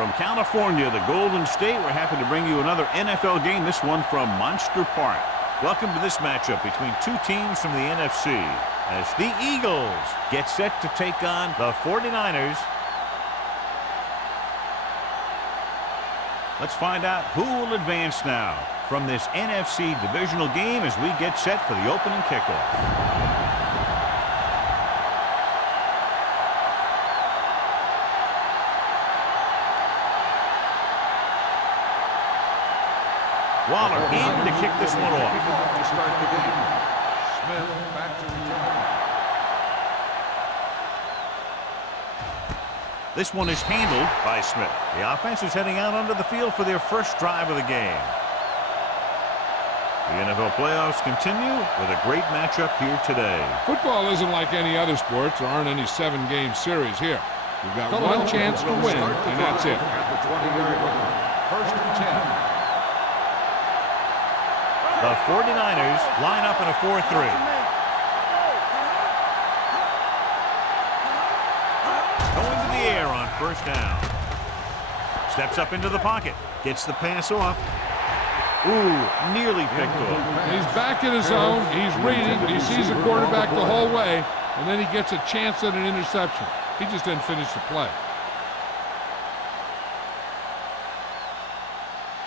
From California, the Golden State, we're happy to bring you another NFL game, this one from Monster Park. Welcome to this matchup between two teams from the NFC as the Eagles get set to take on the 49ers. Let's find out who will advance now from this NFC divisional game as we get set for the opening kickoff. Waller in to kick this one off. To start the game. Smith back to return. This one is handled by Smith. The offense is heading out onto the field for their first drive of the game. The NFL playoffs continue with a great matchup here today. Football isn't like any other sport. There aren't any 7-game series here. You've got one chance to win, and that's it. At the 20-yard line. First and 10. The 49ers line up in a 4-3. Going to the air on first down. Steps up into the pocket. Gets the pass off. Ooh, nearly picked off. He's back in his zone. He's reading. He sees the quarterback the whole way, and then he gets a chance at an interception. He just didn't finish the play.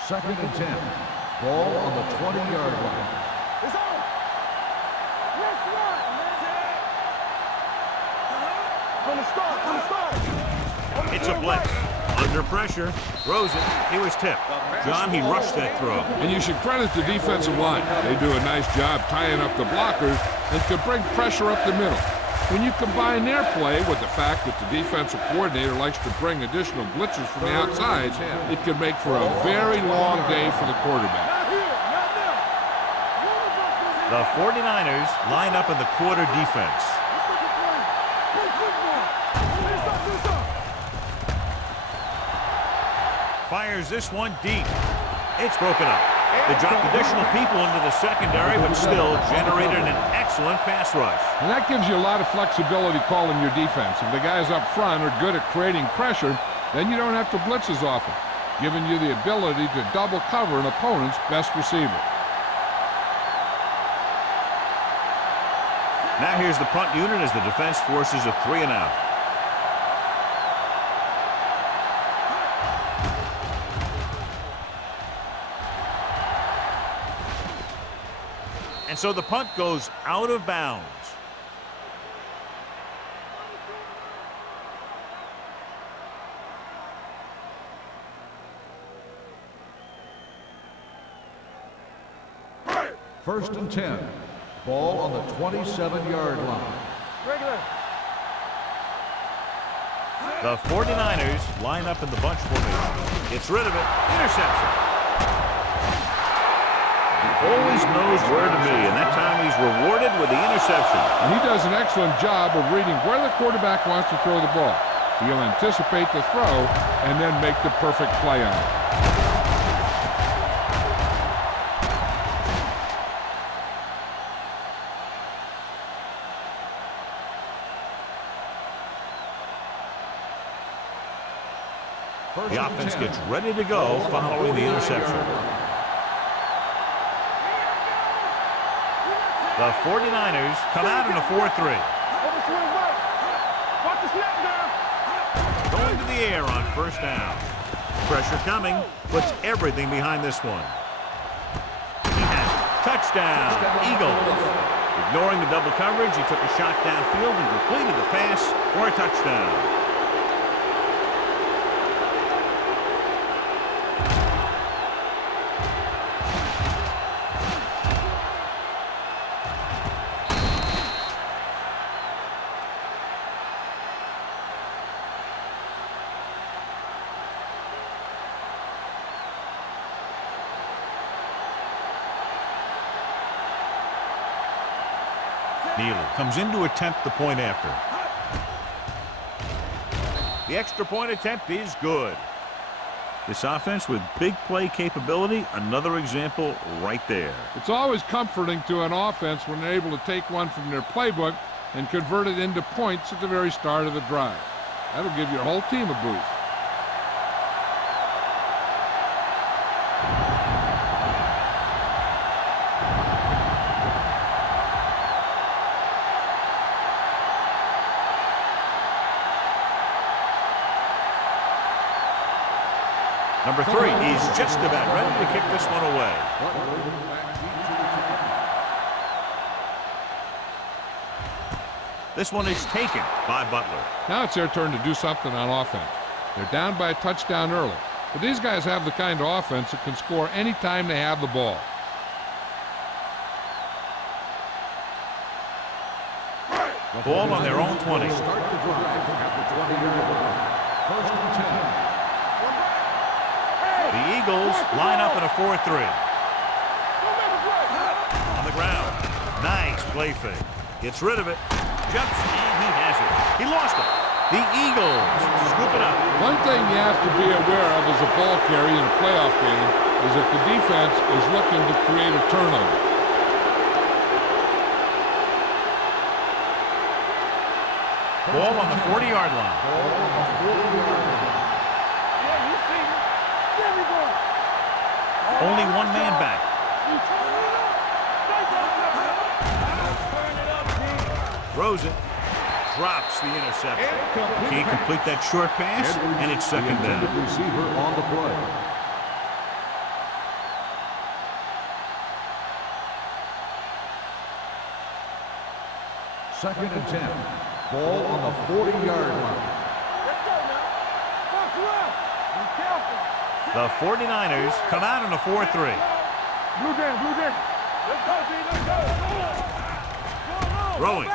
Second and 10. Ball on the 20-yard line. It's on. Yes, right. It's a blitz. Under pressure. Throws it. He was tipped. John, he rushed that throw. And you should credit the defensive line. They do a nice job tying up the blockers and can bring pressure up the middle. When you combine their play with the fact that the defensive coordinator likes to bring additional blitzers from the outside, it can make for a very long day for the quarterback. The 49ers line up in the quarter defense. Fires this one deep. It's broken up. They dropped additional people into the secondary, but still generated an excellent pass rush. And that gives you a lot of flexibility calling your defense. If the guys up front are good at creating pressure, then you don't have to blitz as often, giving you the ability to double cover an opponent's best receiver. Now here's the punt unit as the defense forces a 3-and-out. And so the punt goes out of bounds. First and 10. Ball on the 27-yard line. The 49ers line up in the bunch formation. Gets rid of it. Interception. He always knows where to be, and that time he's rewarded with the interception. And he does an excellent job of reading where the quarterback wants to throw the ball. He'll anticipate the throw and then make the perfect play on it. The offense gets ready to go following the interception. The 49ers come out in a 4-3. Going to the air on first down. Pressure coming. Puts everything behind this one. He has it. Touchdown, Eagles. Ignoring the double coverage, he took a shot downfield and completed the pass for a touchdown. Neely comes in to attempt the point after. The extra point attempt is good. This offense with big play capability, another example right there. It's always comforting to an offense when they're able to take one from their playbook and convert it into points at the very start of the drive. That'll give your whole team a boost. Number 3 is just about ready to kick this one away. This one is taken by Butler. Now it's their turn to do something on offense. They're down by a touchdown early, but these guys have the kind of offense that can score any time they have the ball. Ball on their own 20. Start the drive at the 20-yard line. First and 10. The Eagles line up in a 4-3. On the ground. Nice play fake. Gets rid of it. Jumps, and he has it. He lost it. The Eagles scoop it up. One thing you have to be aware of as a ball carrier in a playoff game is that the defense is looking to create a turnover. Ball on the 40-yard line. Only one man back. Throws it. Drops the interception. Can't complete that short pass, and it's second down. Receiver on the play. Second and 10. Ball on the 40-yard line. The 49ers come out in a 4-3. Blue game, blue game. Let's go, D, let's go. Throwing.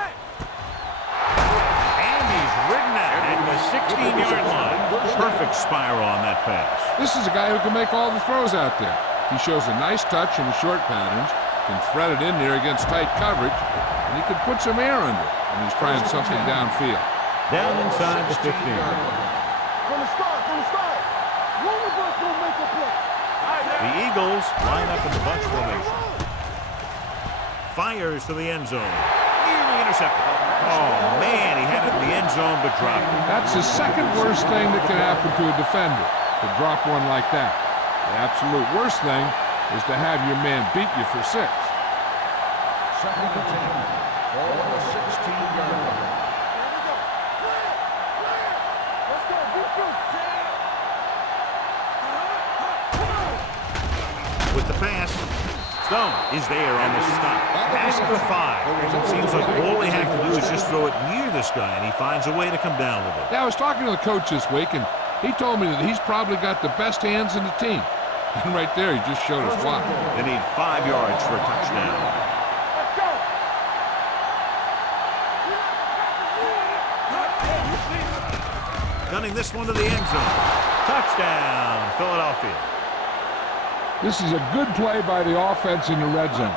And he's ridden out at the 16-yard line. Perfect spiral on that pass. This is a guy who can make all the throws out there. He shows a nice touch in the short patterns, can thread it in there against tight coverage, and he can put some air under it when he's trying something downfield. Down inside the 15. From the start, from the start. One of us gonna make a play. The Eagles line up in the bunch formation. Fires to the end zone. Nearly intercepted. Oh, man, he had it in the end zone but dropped it. That's the second worst thing that can happen to a defender, to drop one like that. The absolute worst thing is to have your man beat you for 6. Second and 10. Ball on the 16-yard line. Here we go. Play it, play it. Let's go, defense. With the pass, Stone is there on the stop. Pass to the 5. It seems like all they have to do is just throw it near this guy, and he finds a way to come down with it. Yeah, I was talking to the coach this week, and he told me that he's probably got the best hands in the team. And right there, he just showed us why. They need 5 yards for a touchdown. Let's go. Gunning this one to the end zone. Touchdown, Philadelphia. This is a good play by the offense in the red zone.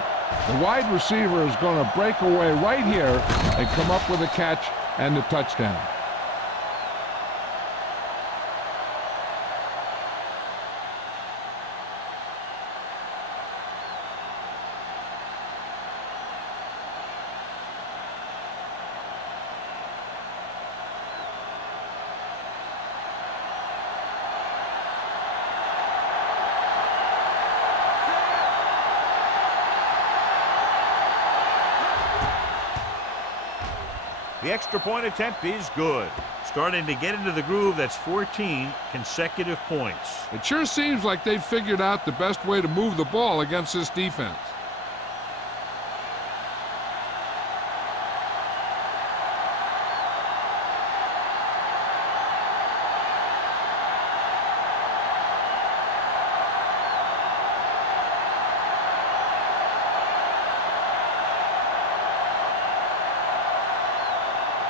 The wide receiver is going to break away right here and come up with a catch and the touchdown. The extra point attempt is good. Starting to get into the groove. That's 14 consecutive points. It sure seems like they've figured out the best way to move the ball against this defense.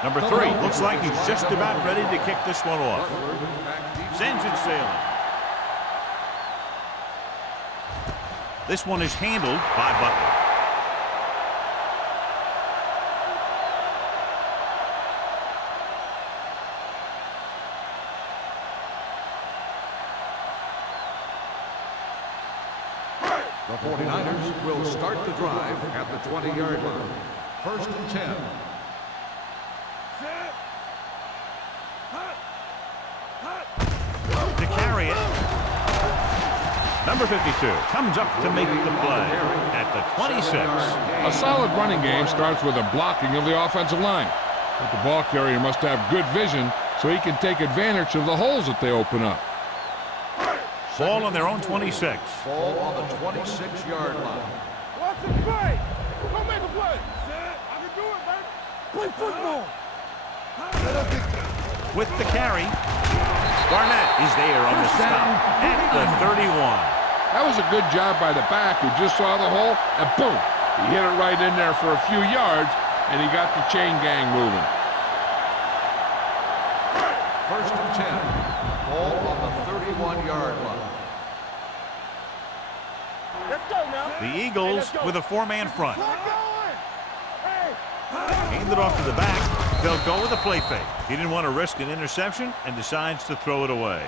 Number 3 looks like he's just about ready to kick this one off. Sends it sailing. This one is handled by Butler. The 49ers will start the drive at the 20-yard line. First and 10. To carry it. Number 52 comes up to make the play at the 26. A solid running game starts with a blocking of the offensive line. But the ball carrier must have good vision so he can take advantage of the holes that they open up. Ball on their own 26. Ball on the 26-yard line. Watch the play. Go make a play. I can do it, man. Play football. With the carry, Barnett is there on the stop at the 31. That was a good job by the back who just saw the hole, and boom, he hit it right in there for a few yards, and he got the chain gang moving. First and 10. Ball on the 31-yard line. Let's go now. The Eagles with a four-man front. Keep going. Hey. Hand it off to the back. They'll go with a play fake. He didn't want to risk an interception and decides to throw it away.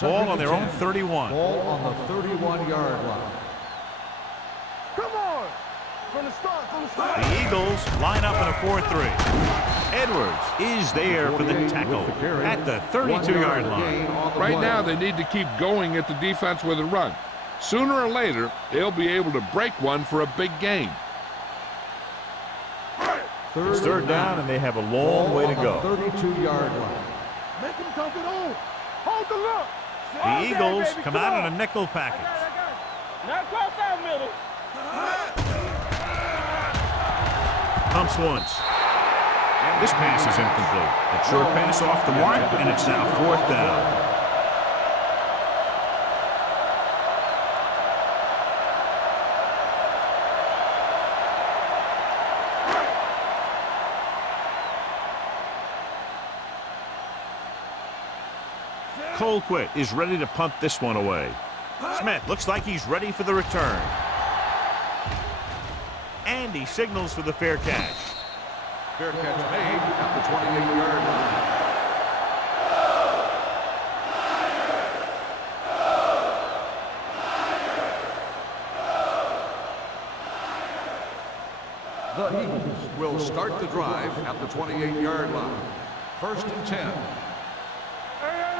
Ball on their own 31. Ball on the 31-yard line. Come on. From the start, from the start. The Eagles line up in a 4-3. Edwards is there for the tackle at the 32-yard line. Right now, they need to keep going at the defense with a run. Sooner or later, they'll be able to break one for a big gain. It's third down, and they have a long way to go. 32-yard line. Make him dump it on. Hold the look. The Eagles come out in a nickel package. Now cross out middle. Pumps once. This pass is incomplete. A short pass off the mark, and it's now fourth down. Colquitt is ready to punt this one away. Smith looks like he's ready for the return. And he signals for the fair catch. Fair catch made at the 28-yard line. The Eagles will start the drive at the 28-yard line. First and 10. Hey.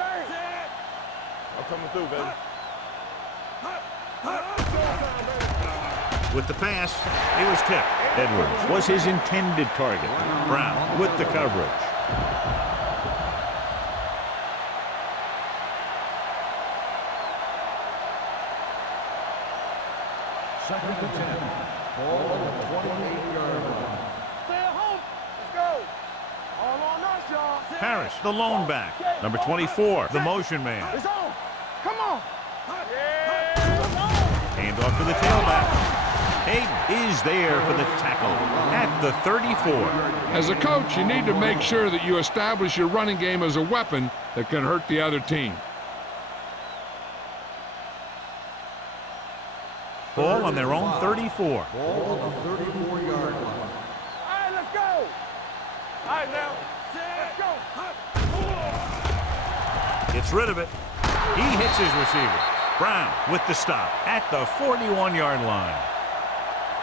I'm coming through, baby. With the pass, it was tipped. Edwards was his intended target. Brown with the coverage. Second and 10. Ball on the 28-yard line. Stay at home. Let's go. All on us, y'all. Harris, the lone back. Number 24, the motion man. It's on. Come on. Hand off to the tailback. Hayden is there for the tackle at the 34. As a coach, you need to make sure that you establish your running game as a weapon that can hurt the other team. Ball on their own 34. Ball on the 34-yard line. All right, let's go. All right, now. Let's go. Gets rid of it. He hits his receiver. Brown with the stop at the 41-yard line.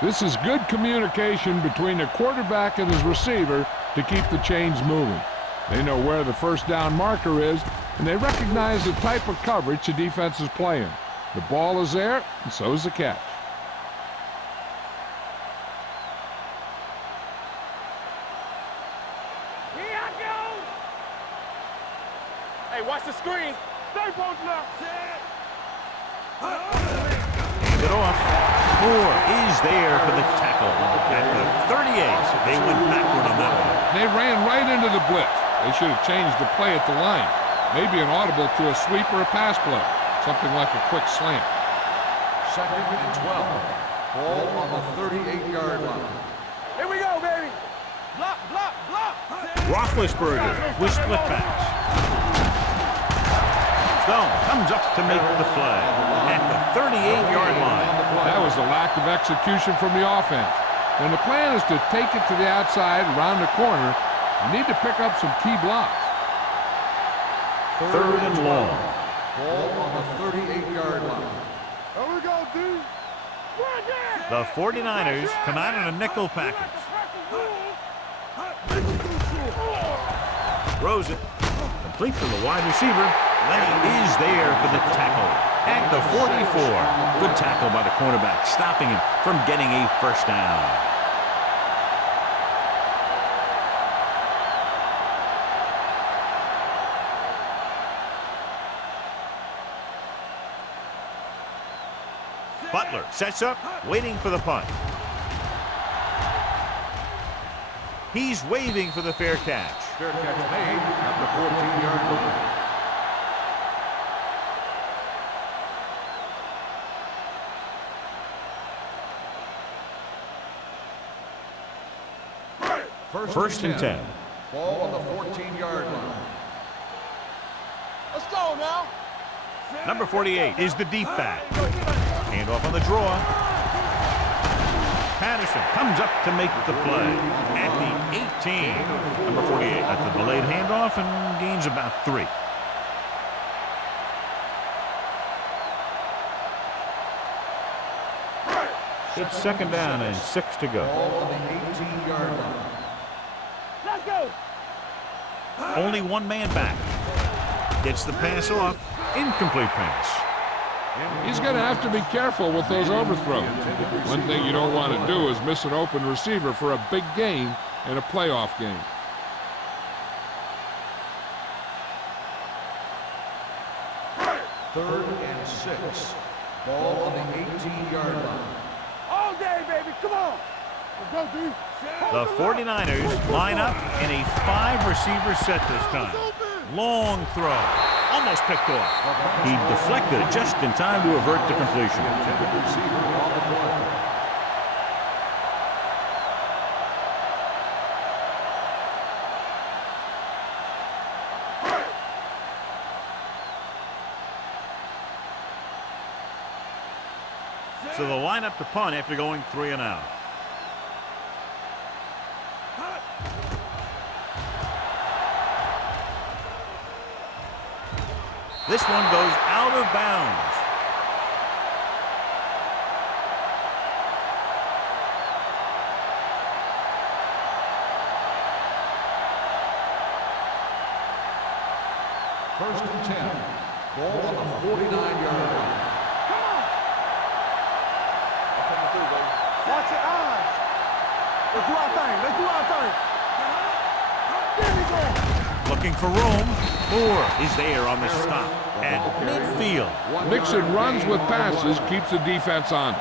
This is good communication between the quarterback and his receiver to keep the chains moving. They know where the first down marker is, and they recognize the type of coverage the defense is playing. The ball is there, and so is the catch. Here I go. Hey, watch the screen. Stay posted up. Hand it off. Moore is there for the tackle at the 38. They went backward on that one. They ran right into the blitz. They should have changed the play at the line. Maybe an audible to a sweep or a pass play. Something like a quick slant. Second and 12. Ball on the 38-yard line. Here we go, baby. Block, block, block. Roethlisberger with split backs. Stone comes up to make the play at the 38-yard line. That was a lack of execution from the offense. When the plan is to take it to the outside, around the corner, you need to pick up some key blocks. Third and long. Ball on the 38-yard line. Here we go, D. The 49ers come out in a nickel package. Throws it. Complete to the wide receiver. Lenny is there for the tackle at the 44. Good tackle by the cornerback, stopping him from getting a first down. Butler sets up, waiting for the punt. He's waving for the fair catch. Fair catch made at the 14-yard line. First and 10. Ball on the 14-yard line. Let's go now. Number 48 is the deep back. Handoff on the draw. Patterson comes up to make the play at the 18. Number 48 at the delayed handoff and gains about 3. It's second down and 6 to go. Ball on the 18-yard line. Let's go. Only one man back. Gets the pass off. Incomplete pass. He's going to have to be careful with those overthrows. One thing you don't want to do is miss an open receiver for a big gain in a playoff game. Third and 6. Ball on the 18-yard line. All day, baby. Come on. Let's go, D. The 49ers line up in a 5-receiver set this time. Long throw. Almost picked off. He deflected it just in time to avert the completion. Intended receiver on the play. So they'll line up to punt after going 3 and out. This one goes out of bounds. First and 10. Ball on the 49-yard line. Watch your eyes. Let's do our thing. Let's do our thing. There we go. Looking for room. Moore is there on the stop at midfield. Mixing runs with passes keeps the defense honest.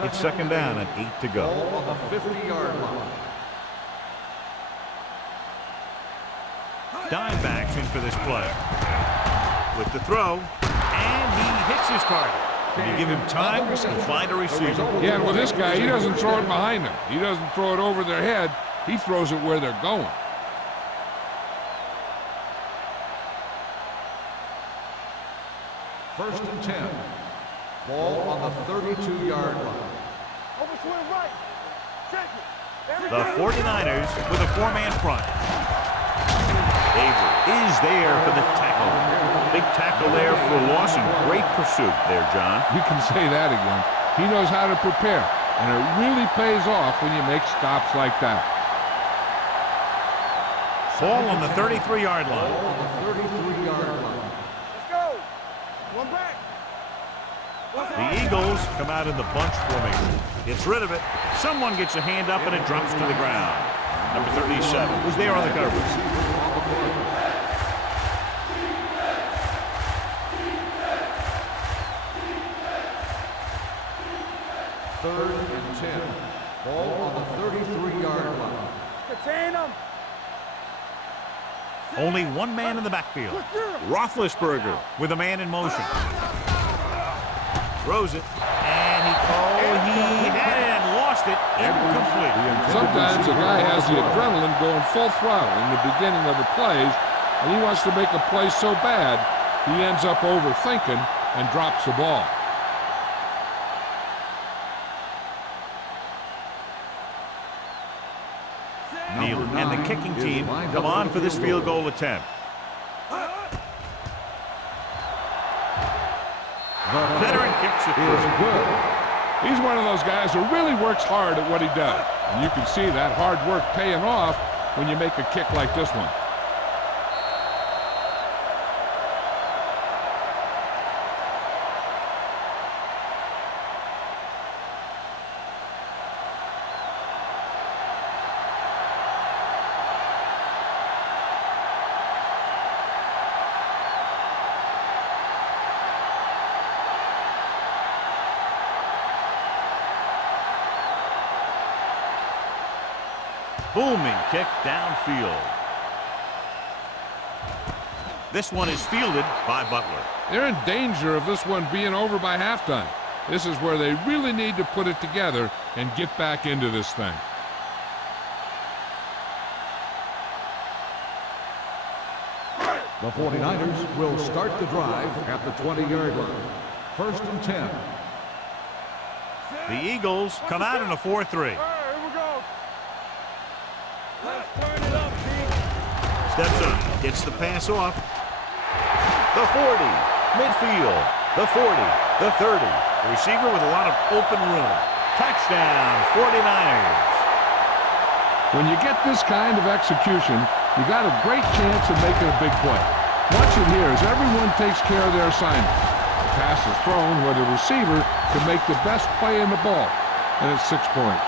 It's second down and 8 to go. Ball on the 50-yard line. Dimebacks in for this play. With the throw, and he hits his target. When you give him time, he'll find a receiver. Yeah, and with this guy, he doesn't throw it behind them. He doesn't throw it over their head. He throws it where they're going. First and 10. Ball on the 32-yard line. Over swing right. Check it. There we The go. 49ers with a 4-man front. Avery is there for the tackle. Big tackle there for a loss and great pursuit there, John. You can say that again. He knows how to prepare, and it really pays off when you make stops like that. Ball on the 33-yard Ball line. on the 33-yard line. Let's go. One back. The Eagles come out in the bunch formation. Gets rid of it. Someone gets a hand up and it drops to the ground. Number 37 was there on the coverage. Receiver on the play. Third and 10. Ball on the 33-yard line. Contain them. Only one man in the backfield. Roethlisberger with a man in motion. Throws it, and he had it and lost it. Incomplete. Sometimes a guy has the adrenaline going full throttle in the beginning of the plays, and he wants to make a play so bad, he ends up overthinking and drops the ball. Neal and the kicking team come on for this field goal attempt. Veteran kicks it through. Good. He's one of those guys who really works hard at what he does. And you can see that hard work paying off when you make a kick like this one. Booming kick downfield. This one is fielded by Butler. They're in danger of this one being over by halftime. This is where they really need to put it together and get back into this thing. The 49ers will start the drive at the 20-yard line. First and 10. The Eagles come out in a 4-3. All right, here we go. Let's turn it up, D. Steps up, gets the pass off. The 40, midfield, the 40, the 30. The receiver with a lot of open room. Touchdown, 49ers. When you get this kind of execution, you got a great chance of making a big play. Watch it here as everyone takes care of their assignment. The pass is thrown where the receiver can make the best play in the ball, and it's 6 points.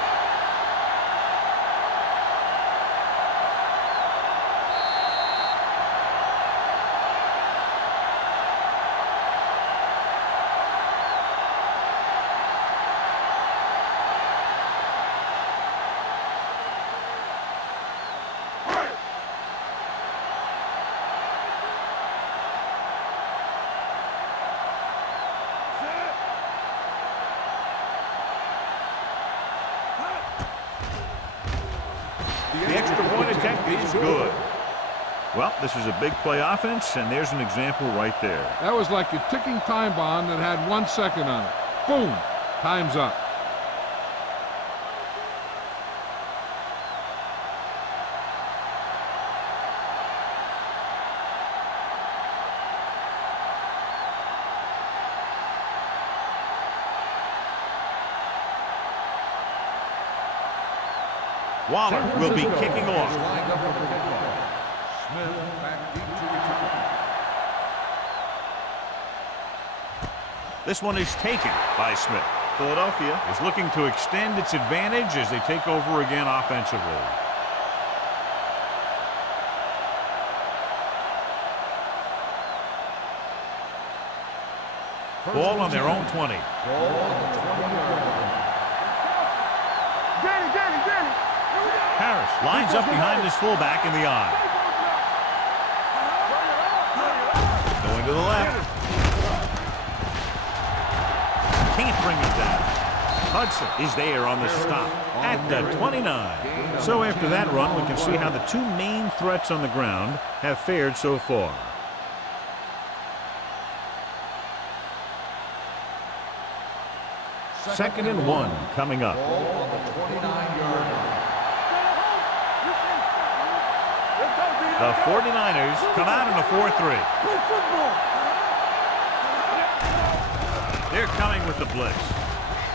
The extra point attempt is good. Well, this is a big play offense, and there's an example right there. That was like a ticking time bomb that had 1 second on it. Boom! Time's up. Waller will be kicking off. Smith back deep to return. This one is taken by Smith. Philadelphia is looking to extend its advantage as they take over again offensively. Ball on their own 20. Ball on the 20-yard line. Danny. Harris lines up behind his fullback in the eye. Going to the left. Can't bring it down. Hudson is there on the stop at the 29. So after that run, we can see how the two main threats on the ground have fared so far. Second and 1 coming up. Ball on the 29-yard line. The 49ers come out in a 4-3. Play football. They're coming with the blitz.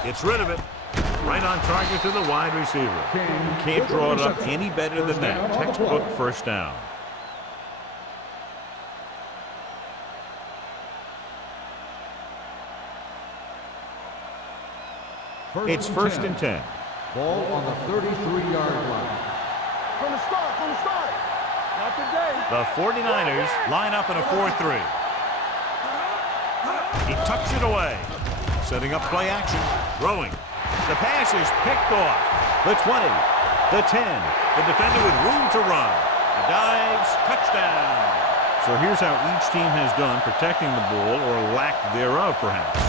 Gets rid of it. Right on target to the wide receiver. Can't draw it up any better than that. Textbook first down. It's first and 10. Ball on the 33-yard line. From the start. Not today. The 49ers line up in a 4-3. He tucks it away. Setting up play action. Throwing. The pass is picked off. The 20. The 10. The defender with room to run. He dives. Touchdown. So here's how each team has done protecting the ball, or lack thereof, perhaps.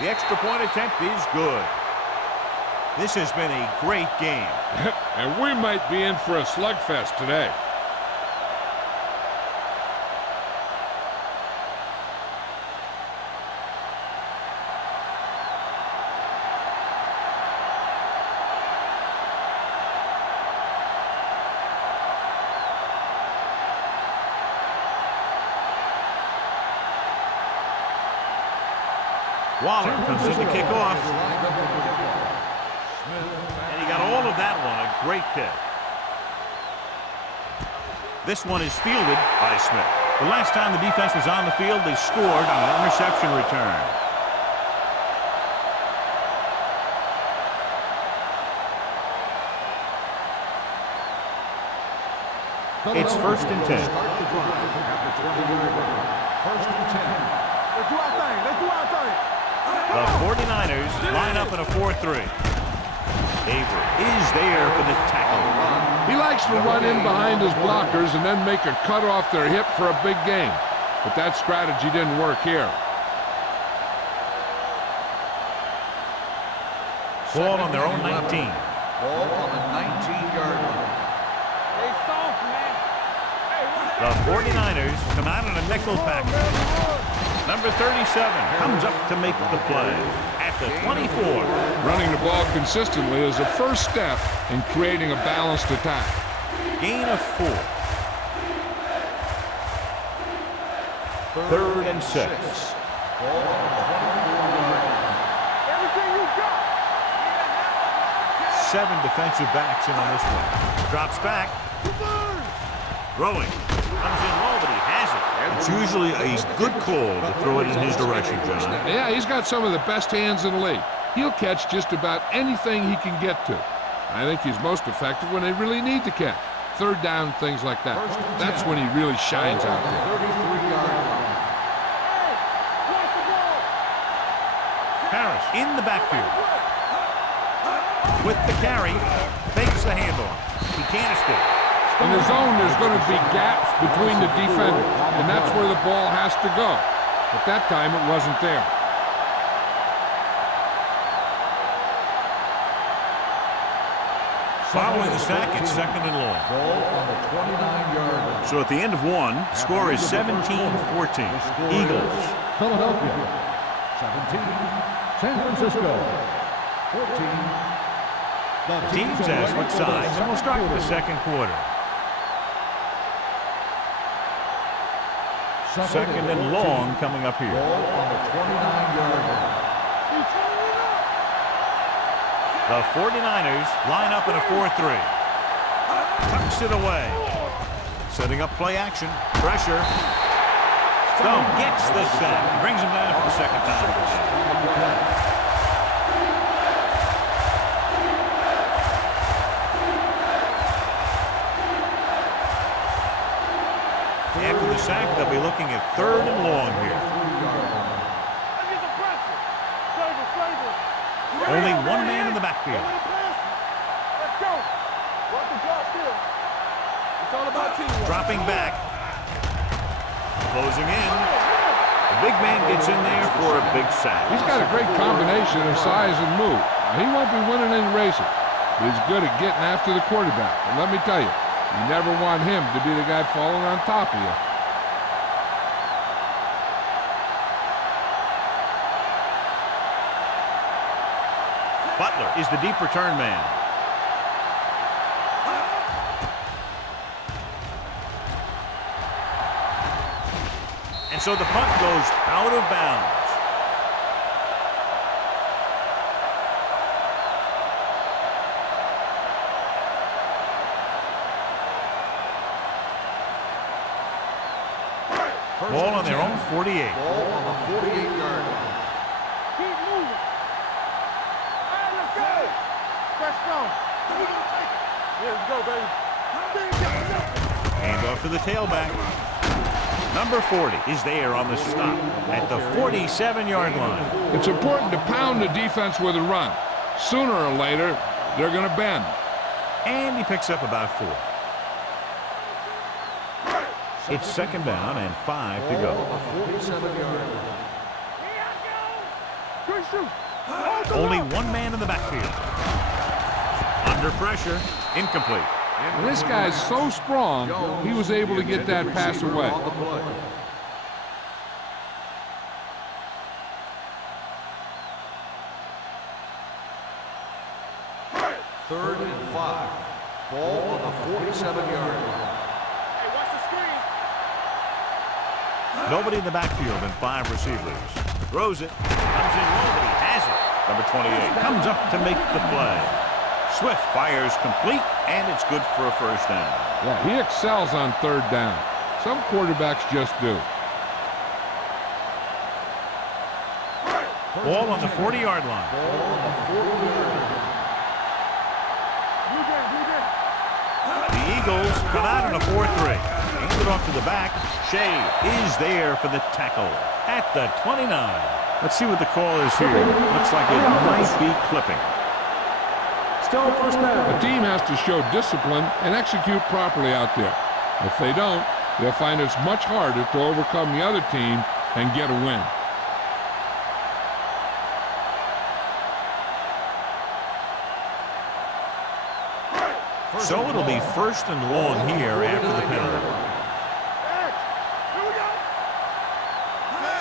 The extra point attempt is good. This has been a great game. And we might be in for a slugfest today. Waller comes in to kick off. And he got all of that one. A great kick. This one is fielded by Smith. The last time the defense was on the field, they scored on an interception return. It's 1st and 10. Start the drive at the 20-yard line. 1st and 10. Let's do our thing. Let's do our thing. The 49ers line up in a 4-3. Avery is there for the tackle. He likes to run in behind his blockers and then make a cut off their hip for a big gain. But that strategy didn't work here. Ball on their own 19. Ball on the 19-yard line. Hey, soft, man. Hey, The 49ers come out in a nickel package. Number 37 comes up to make the play at the 24. Running the ball consistently is the first step in creating a balanced attack. Gain of 4. 3rd and 6. Ball on the 24-yard line. everything you got. 7 defensive backs in on this one. Drops back. Throwing. Comes in low, but he has it. It's usually a good call to throw it in his direction, John. Yeah, he's got some of the best hands in the league. He'll catch just about anything he can get to. I think he's most effective when they really need to catch. 3rd down, things like that. That's when he really shines out there. 33-yard line. Harris in the backfield. With the carry, fakes the handoff. He can't escape. In the zone, there's going to be gaps between the defenders, and that's where the ball has to go. But that time, it wasn't there. Following the sack, it's 2nd and long. Ball on the 29-yard line. So at the end of 1, score is 17-14. Eagles. Philadelphia. 17. San Francisco. 14. The Teams ask what sides, and we'll start with the 2nd quarter. 2nd and long coming up here. Ball on the 29-yard line. The 49ers line up in a 4-3. Tucks it away. Setting up play action. Pressure. Stone gets the sack. Brings him down for the 2nd time. After the sack, they'll be looking at 3rd and long here. Only one man in the backfield. Let's go. Watch the drop still. It's all about teamwork. Dropping back. Closing in. The big man gets in there for a big sack. He's got a great combination of size and move. Now, he won't be winning any races, but he's good at getting after the quarterback. And let me tell you, you never want him to be the guy falling on top of you. Butler is the deep return man. And so the punt goes out of bounds. Ball on their own 48. Ball on the 48-yard line. Keep moving. Hey, let's go. Let's go. Yeah, let's go, baby. Hand off to the tailback. Number 40 is there on the stop at the 47-yard line. It's important to pound the defense with a run. Sooner or later, they're going to bend. And he picks up about 4. It's 2nd down and 5 to go. Ball on the 47-yard line. Good shoot. Only one man in the backfield. Under pressure, incomplete. And this guy's so strong, he was able to get that pass away. On the play. Third and 5. Ball on the 47-yard line. Hey, watch the screen. Nobody in the backfield and 5 receivers. Throws it. Comes in low, but he has it. Number 28 comes up to make the play. Swift fires complete, and it's good for a 1st down. Yeah, he excels on third down. Some quarterbacks just do. Ball on the 40-yard line. The Eagles come out on a 4-3. Hands it off to the back. Shea is there for the tackle at the 29. Let's see what the call is here. Looks like it might be clipping. Still first down. A team has to show discipline and execute properly out there. If they don't, they'll find it's much harder to overcome the other team and get a win. So it'll be first and long here after the penalty.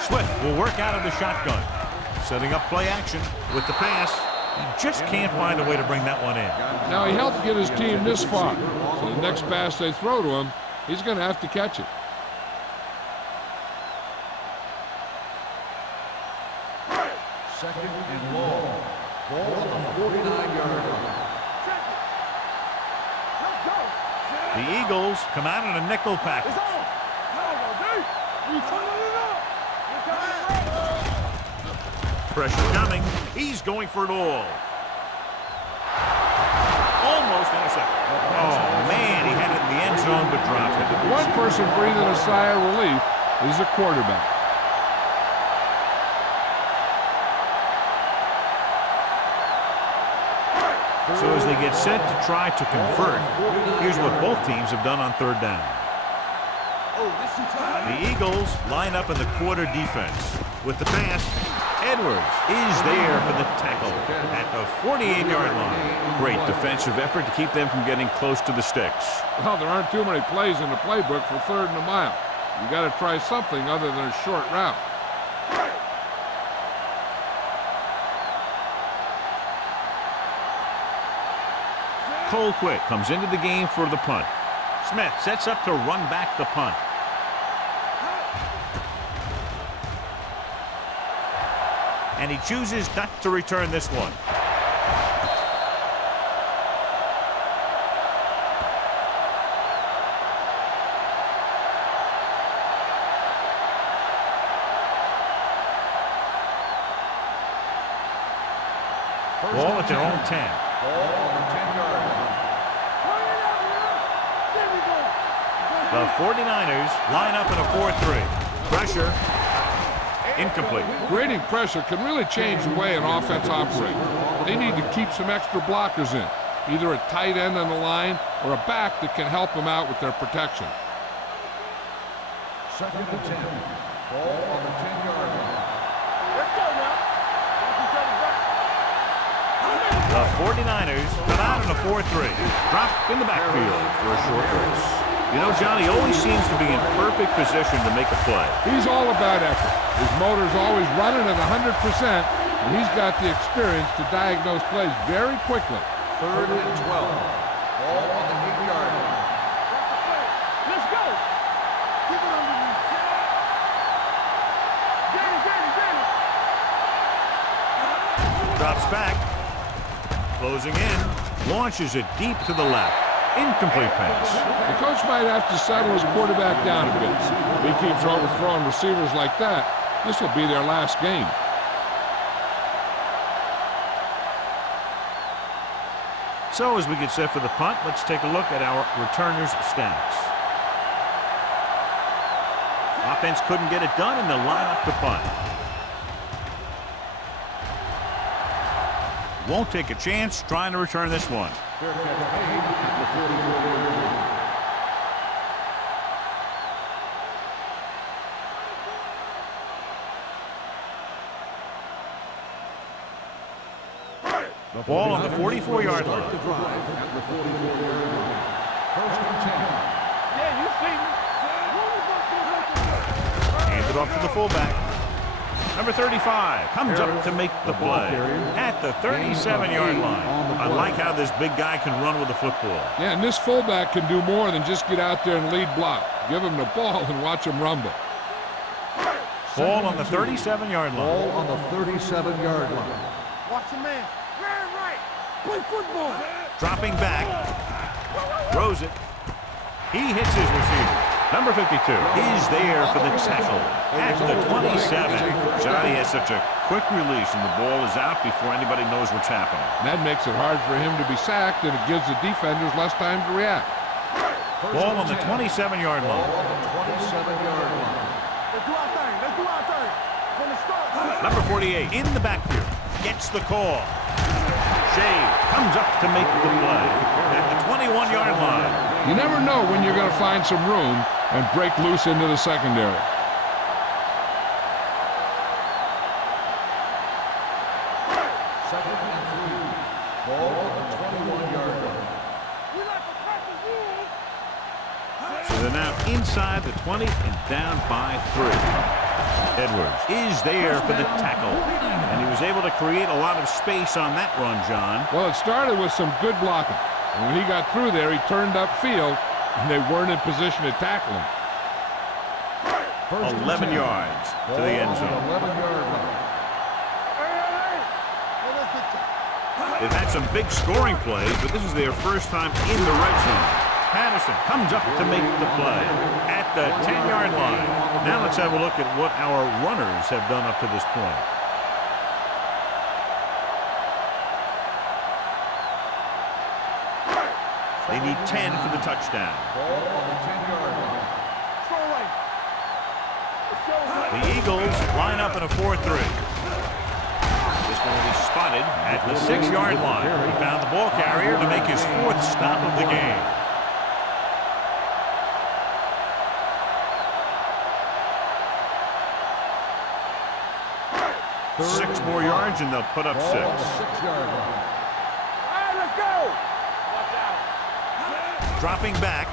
Swift will work out of the shotgun. Setting up play action with the pass. He just can't find a way to bring that one in. Now he helped get his team this far. So the next pass they throw to him, he's going to have to catch it. Second and long. Ball on the 49-yard line. The Eagles come out in a nickel package. Pressure coming. He's going for it all. Almost intercepted. Oh, man, he had it in the end zone but dropped it. One person breathing a sigh of relief is the quarterback. So as they get set to try to convert, here's what both teams have done on third down. The Eagles line up in the quarter defense. With the pass, Edwards is there for the tackle at the 48-yard line. Great defensive effort to keep them from getting close to the sticks. Well, there aren't too many plays in the playbook for third and a mile. You got to try something other than a short route. Colquitt comes into the game for the punt. Smith sets up to run back the punt. And he chooses not to return this one. Ball at their own 10. Ball on the 10-yard line. The 49ers line up in a 4-3. Pressure. Incomplete. Grading pressure can really change the way an offense operates. They need to keep some extra blockers in, either a tight end on the line or a back that can help them out with their protection. Second and 10. Ball on the 10-yard line. Let's go now. The 49ers come out in a 4-3. Drop in the backfield for a short race. You know, Johnny always seems to be in perfect position to make a play. He's all about effort. His motor's always running at 100%, and he's got the experience to diagnose plays very quickly. Third and 12. Ball on the 8-yard line. Let's go. Keep it underneath. Get it. Drops back. Closing in. Launches it deep to the left. Incomplete pass. The coach might have to settle his quarterback down a bit. If he keeps overthrowing receivers like that, this will be their last game. So as we get set for the punt, let's take a look at our returners' stats. Offense couldn't get it done, and they'll line up to punt. Won't take a chance trying to return this one. Fair catch made at the 44-yard line. The ball on the 44-yard line. The drive at the 44-yard line. First and 10. Yeah, you see me. Handed off to the fullback. Number 35 comes up to make the play at the 37-yard line. I like how this big guy can run with the football. Yeah, and this fullback can do more than just get out there and lead block. Give him the ball and watch him rumble. Ball on the 37-yard line. Ball on the 37-yard line. Watch your man. Very right. Play football. Dropping back. Throws it. He hits his receiver. Number 52 is there for the tackle at the 27. Johnny has such a quick release, and the ball is out before anybody knows what's happening. That makes it hard for him to be sacked, and it gives the defenders less time to react. Ball on the 27-yard line. Ball on the 27-yard line. Let's do our thing. Let's do our thing. From the start. Number 48 in the backfield gets the call. Shea comes up to make the play at the 21-yard line. You never know when you're going to find some room and break loose into the secondary. Second and 3. Ball on the 21-yard line. We like to practice rules. So they're now inside the 20 and down by 3. Edwards is there for the tackle, and he was able to create a lot of space on that run, John. Well, it started with some good blocking. And when he got through there, he turned upfield, and they weren't in position to tackle him. 11 yards to the end zone. 11-yard line. They've had some big scoring plays, but this is their first time in the red zone. Patterson comes up to make the play at the 10-yard line. Now let's have a look at what our runners have done up to this point. They need 10 for the touchdown. Ball on the 10-yard line. The Eagles line up in a 4-3. This one will be spotted at the 6-yard line. He found the ball carrier to make his 4th stop of the game. 6 more yards and they'll put up 6. Ball on the 6-yard line. All right, let's go. Watch out. Dropping back.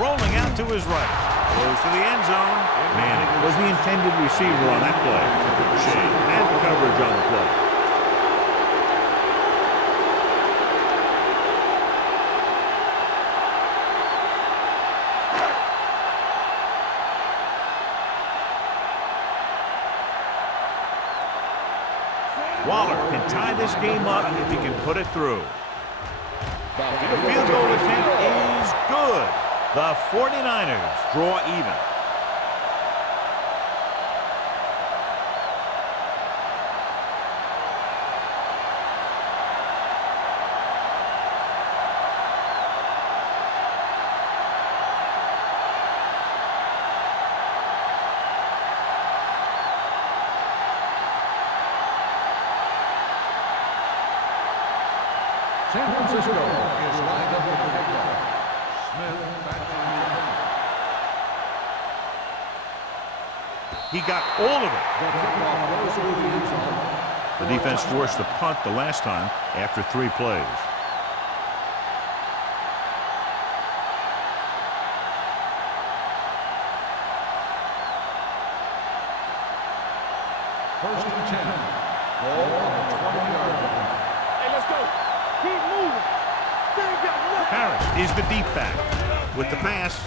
Rolling out to his right. Goes to the end zone. Manning was the intended receiver on that play. Shea had the coverage on the play. Waller can tie this game up if he can put it through. The field goal attempt is good. The 49ers draw even. San Francisco is lined up with the kickoff. Smith back on He got all of it. the kickoff goes through the end zone. The defense forced a punt the last time after 3 plays. First and 10. Ball on the 20-yard line. Hey, let's go. Keep moving. They ain't got nothing. Harris is the deep back with the pass.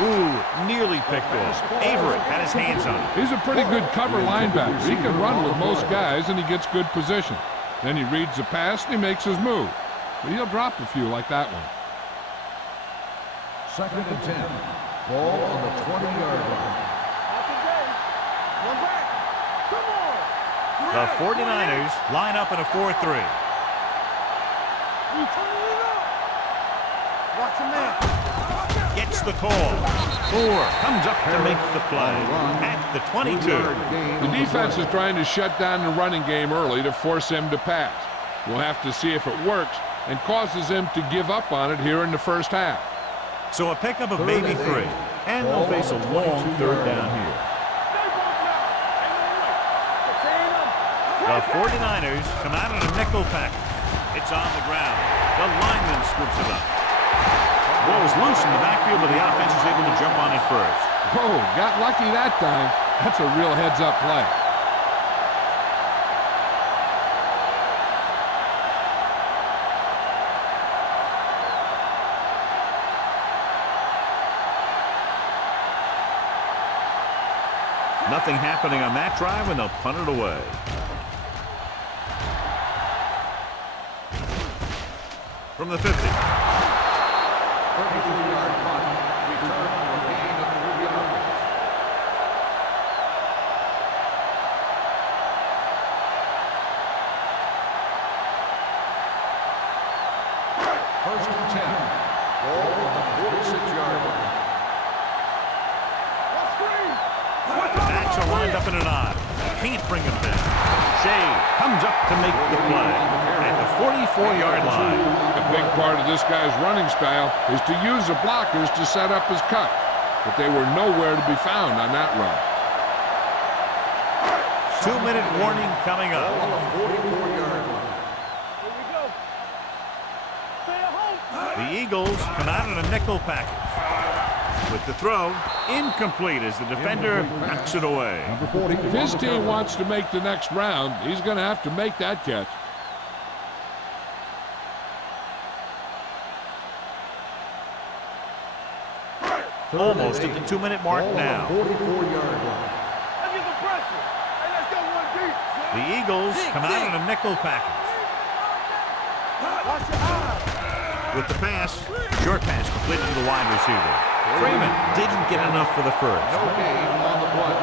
Ooh, nearly picked off. Avery had his hands on it. He's a pretty good cover linebacker. He can run with most guys, and he gets good position. Then he reads the pass, and he makes his move. But he'll drop a few like that one. Second and 10. Ball on the 20-yard line. Out the game. One back. Come on. The 49ers line up in a 4-3. You turning it up. Watch him now. Gets the call. Moore comes up to make the play at the 22. The defense is trying to shut down the running game early to force him to pass. We'll have to see if it works and causes him to give up on it here in the first half. So a pickup of maybe 3. And they'll face a long 3rd down here. The 49ers come out in a nickel pack. It's on the ground. The lineman scoops it up. Ball is loose in the backfield, but the offense is able to jump on it first. Oh, got lucky that time. That's a real heads-up play. Nothing happening on that drive, and they'll punt it away. From the 50. 33-yard punt. Return for a gain of 3 yards. First and 10. Ball on the 46-yard line. The backs are lined up in an I. Can't bring him down. Shea comes up to make the play at the 44-yard line. A big part of this guy's running style is to use the blockers to set up his cut, but they were nowhere to be found on that run. 2-minute warning coming up. On the 44-yard line. Here we go. Stay at home. The Eagles come out in a nickel package. With the throw, incomplete as the defender knocks it away. If his team wants to make the next round, he's going to have to make that catch. Almost at the 2-minute mark now. 44-yard line. Let's get some pressure. Hey, let's go one deep. The Eagles come out in a nickel package. Watch your eyes. With the pass, short pass completed to the wide receiver. Freeman didn't get enough for the first. No gain on the play.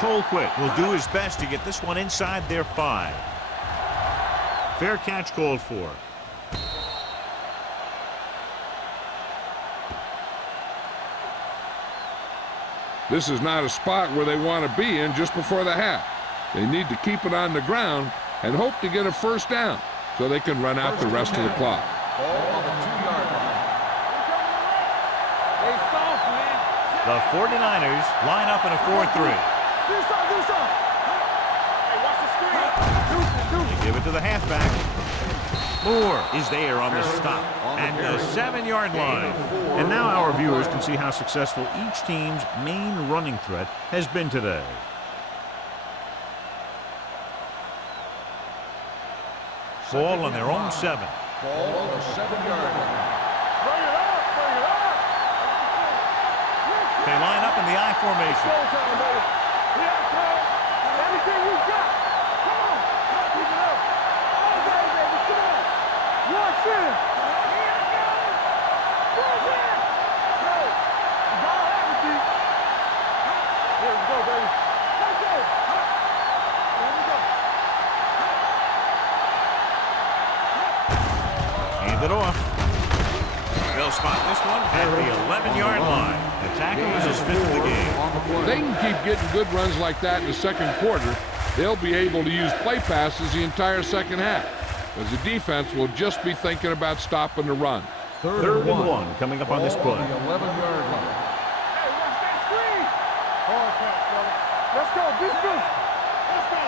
Colquitt will do his best to get this one inside their 5. Fair catch called for. This is not a spot where they want to be in just before the half. They need to keep it on the ground and hope to get a first down so they can run out the rest of the clock. Ball on the 2-yard line. Stay soft, man. The 49ers line up in a 4-3. Do some. Hey, watch the screen. They give it to the halfback. Moore is there on the stop at the 7-yard line. And now our viewers can see how successful each team's main running threat has been today. Ball on their own 7. Ball on the 7-yard line. Bring it up. They line up in the I formation. Showtime, baby. Yeah, come. Everything you got. Come on. Keep it up. All day, baby. Come on. Rush in. Here it goes. Rush in. Go. The ball happens, D. Here we go, baby. Let's go. Here we go. Hand it off. They'll spot this one at the 11-yard line. The tackle is his 5th of the game. If they can keep getting good runs like that in the second quarter, they'll be able to use play passes the entire second half, as the defense will just be thinking about stopping the run. Third and one coming up on this play. The 11-yard line. Hey, watch that screen. Hard count, fella. Let's go. Defense. Let's go.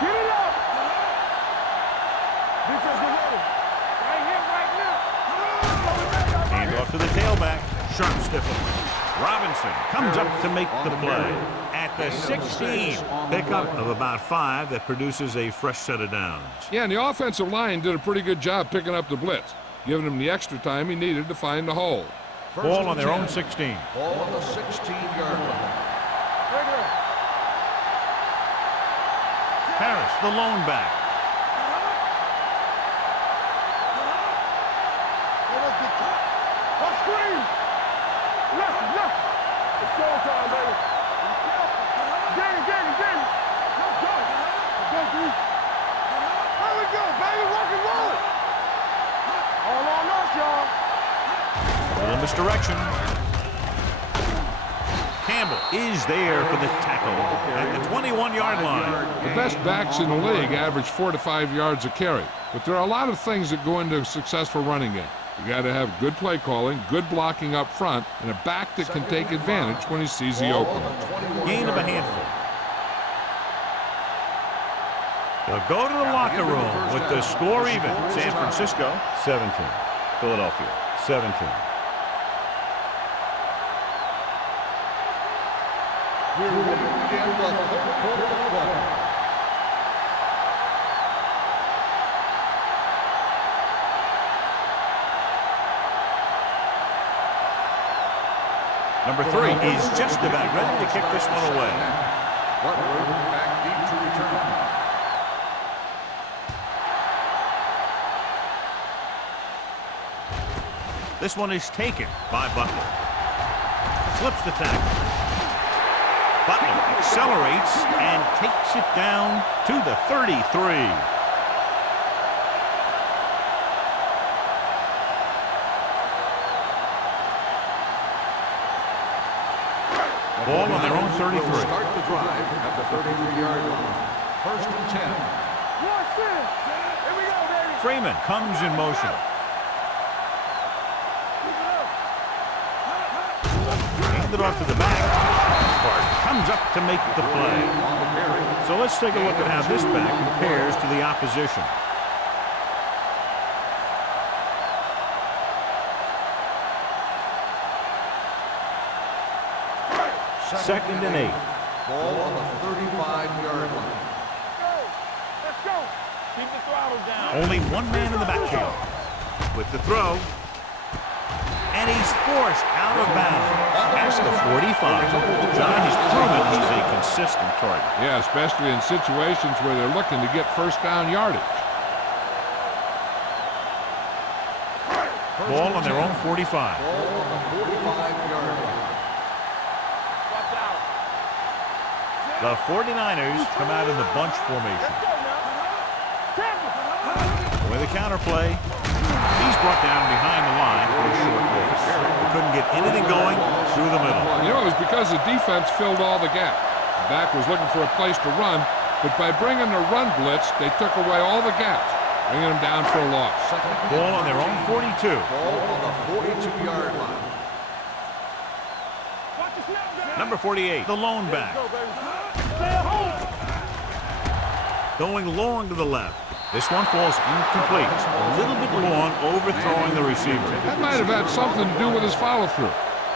Get it up. Defense, get ready. Right here, right now. Hand off to the tailback. Sharp stiffle. Robinson comes up to make the play at the 16. Pickup of about 5 that produces a fresh set of downs. Yeah, and the offensive line did a pretty good job picking up the blitz, giving him the extra time he needed to find the hole. Ball on their own 16. Ball on the 16-yard line. Harris, the lone back. Let's screen. Left. It's showtime, baby. Get it. Let's go. Let's go, D. Here we go, baby. Rock and roll. All on us, y'all. Little misdirection. Campbell is there for the tackle at the 21-yard line. The best backs in the league average 4 to 5 yards a carry, but there are a lot of things that go into a successful running game. You got to have good play calling, good blocking up front, and a back that can take advantage when he sees the opening. Gain of a handful. They'll go to the locker room with the score even. San Francisco 17. Philadelphia 17. We're ready to begin the third quarter of play. Number 3 is just about ready to kick this one away. Butler back deep to return. This one is taken by Butler. Slips the tackle. Butler accelerates and takes it down to the 33. Ball on their own 33. Start the drive at the 33-yard line. First and 10. Here we go, baby. Freeman comes in motion. Handed off to the back. Clark comes up to make the play. So let's take a look at how this back compares to the opposition. Second and 8. Ball on the 35-yard line. Let's go. Keep the throttle down. Only one man in the backfield. With the throw. And he's forced out of bounds. Past the 45. John, he's proven he's a consistent target. Yeah, especially in situations where they're looking to get first down yardage. Ball on their own 45. Ball on the 45-yard line. The 49ers come out in the bunch formation. With a counterplay, he's brought down behind the line for a short loss. They couldn't get anything going through the middle. You know, it was because the defense filled all the gaps. The back was looking for a place to run, but by bringing the run blitz, they took away all the gaps, bringing them down for a loss. Ball on their own 42. Ball on the 42-yard line. Number 48, the lone back. Going long to the left. This one falls incomplete. A little bit long, overthrowing the receiver. That might have had something to do with his follow-through.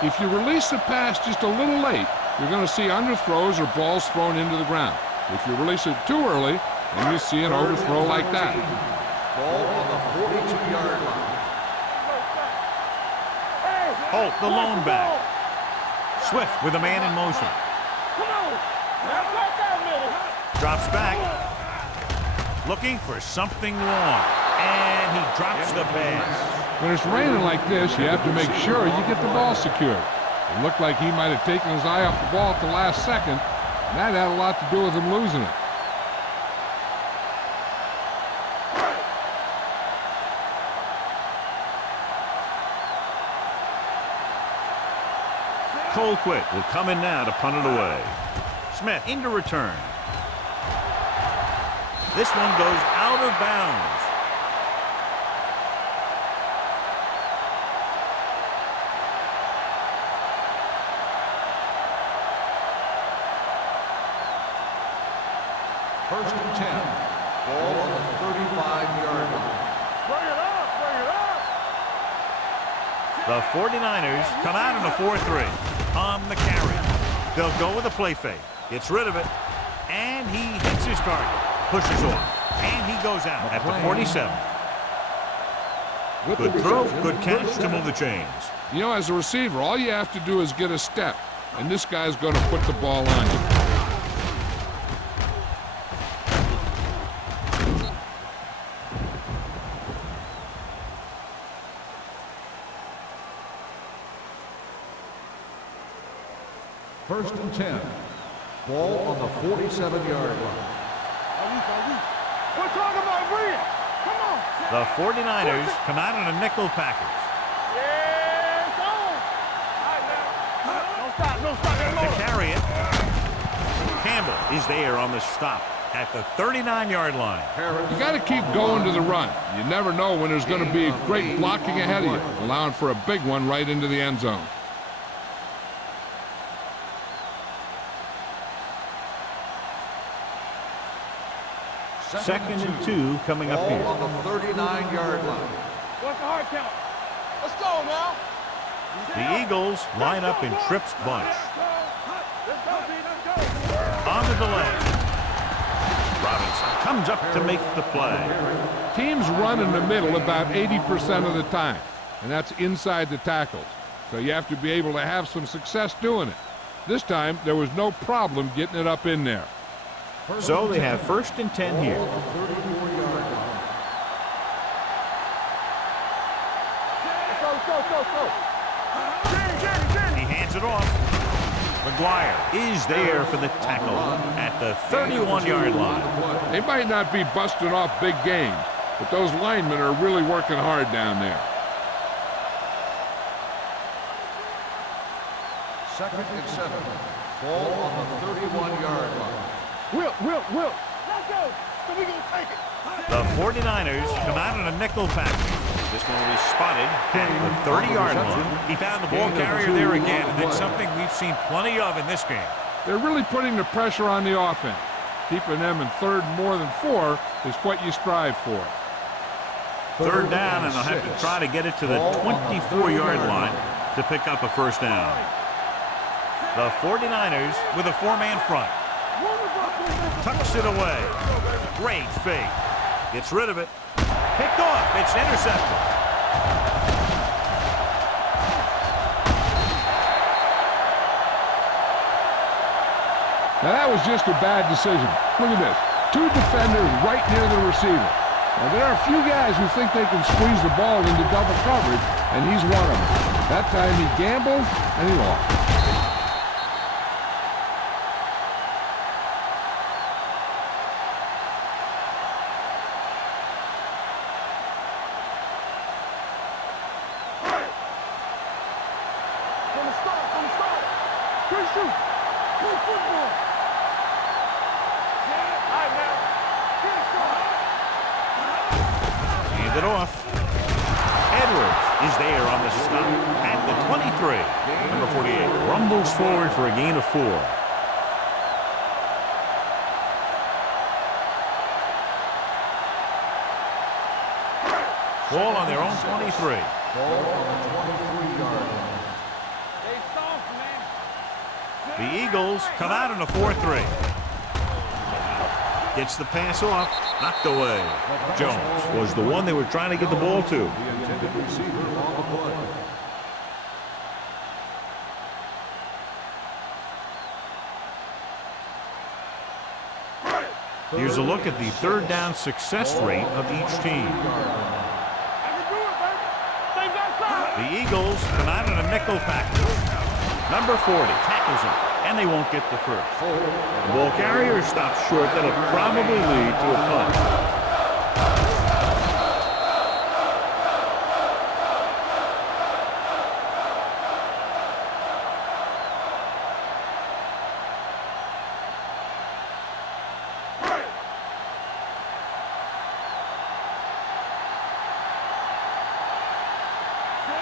If you release the pass just a little late, you're going to see underthrows or balls thrown into the ground. If you release it too early, then you see an overthrow like that. Ball on the 42-yard line. Holt, the lone back. Swift with a man in motion. Drops back. Looking for something long. And he drops the pass. When it's raining like this, you have to make sure you get the ball secured. It looked like he might have taken his eye off the ball at the last second, and that had a lot to do with him losing it. Colquitt will come in now to punt it away. Smith into return. This one goes out of bounds. First and 10. Ball on the 35-yard line. Bring it up, bring it up. The 49ers come out in a 4-3 on the carry. They'll go with a play fake. Gets rid of it, and he hits his target. Pushes off, and he goes out at the 47. Good throw, good catch to move the chains. You know, as a receiver, all you have to do is get a step, and this guy's going to put the ball on you. First and 10. Ball on the 47-yard line. We're talking about bring it. Come on. The 49ers come out in a nickel package. Yeah, it's on. All right, now. Don't stop, don't stop that To motor. carry it, Campbell is there on the stop at the 39-yard line. You got to keep going to the run. You never know when there's going to be great blocking ahead of you, allowing for a big one right into the end zone. Second and 2 coming up Ball here. on the 39-yard line. What's the hard count? Let's go now. The Eagles line up in trips bunch. Let's go, B. Let's go. On the delay. Robinson comes up to make the play. Teams run in the middle about 80% of the time, and that's inside the tackles. So you have to be able to have some success doing it. This time, there was no problem getting it up in there. So they have first and 10 here. Let's go. He hands it off. McGuire is there for the tackle at the 31-yard line. They might not be busting off big game, but those linemen are really working hard down there. Second and 7. Ball on the 31-yard line. Will. Let's go. So we gonna take it. The 49ers come out in a nickel package. This one will be spotted at the 30-yard line. He found the ball carrier there again, and it's something we've seen plenty of in this game. They're really putting the pressure on the offense. Keeping them in third more than 4 is what you strive for. Third down, and they'll have to try to get it to the 24-yard line to pick up a first down. The 49ers with a 4-man front. Tucks it away. Great fake. Gets rid of it. Picked off. It's intercepted. Now that was just a bad decision. Look at this. 2 defenders right near the receiver. Now there are a few guys who think they can squeeze the ball into double coverage, and he's one of them. That time he gambled, and he lost. Hand it off. Edwards is there on the stop at the 23. Number 48 rumbles forward for a gain of 4. Ball on their own 23. Ball on the 23-yard line. They soft, man. The Eagles come out in a 4-3. Gets the pass off, knocked away. Jones was the one they were trying to get the ball to. The intended receiver on the play. Here's a look at the third down success rate of each team. I can do it, baby. Stay back side. The Eagles come out in a nickel package. Number 40 tackles him, and they won't get the first. The ball carrier stops short. That'll probably lead to a punt.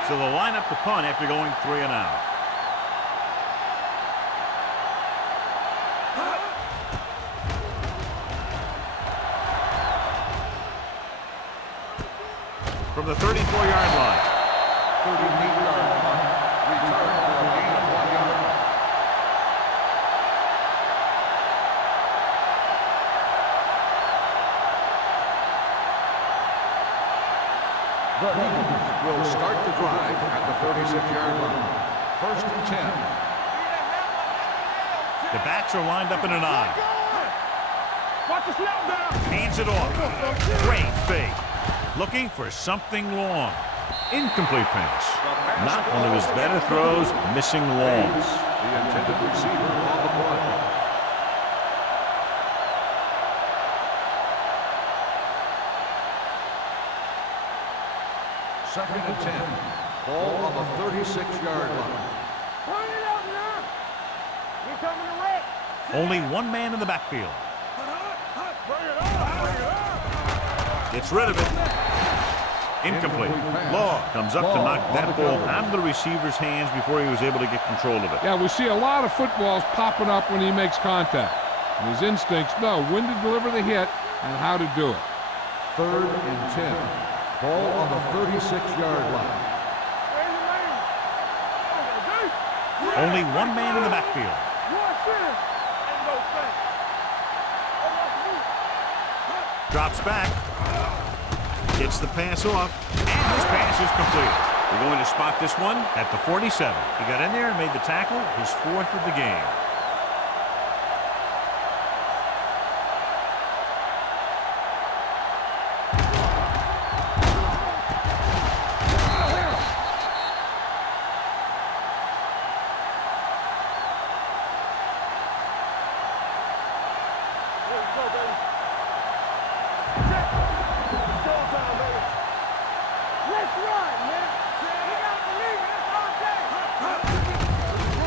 So they'll line up the punt after going 3 and out. From the 34-yard line. 38-yard punt. Return for a gain of 1 yard. The Eagles will start the drive at the 36-yard line. First and 10. The backs are lined up in an I. Watch the snap down. Hands it off. Great fake. Looking for something long. Incomplete pass. Not one of his better throws, missing longs. The intended receiver on the play. Second and 10. Ball on the 36-yard line. Turn it up now. We coming to wreck. Only one man in the backfield. Bring it on. Gets rid of it. Incomplete. Law comes up to knock that ball out of the receiver's hands before he was able to get control of it. Yeah, we see a lot of footballs popping up when he makes contact. And his instincts know when to deliver the hit and how to do it. 3rd and 10. Ball on the 36-yard line. Only one man in the backfield. Drops back. Gets the pass off. And his pass is complete. We're going to spot this one at the 47. He got in there and made the tackle, his 4th of the game.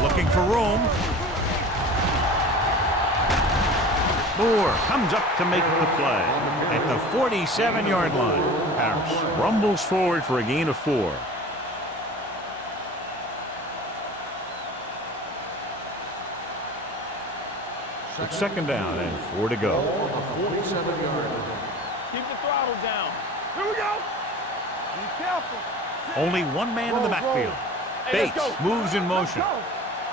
Looking for room. Moore comes up to make the play at the 47-yard line. Harris rumbles forward for a gain of 4. It's 2nd down and 4 to go. Keep the throttle down. Here we go. Be careful. Only one man in the backfield. Hey, Bates moves in motion.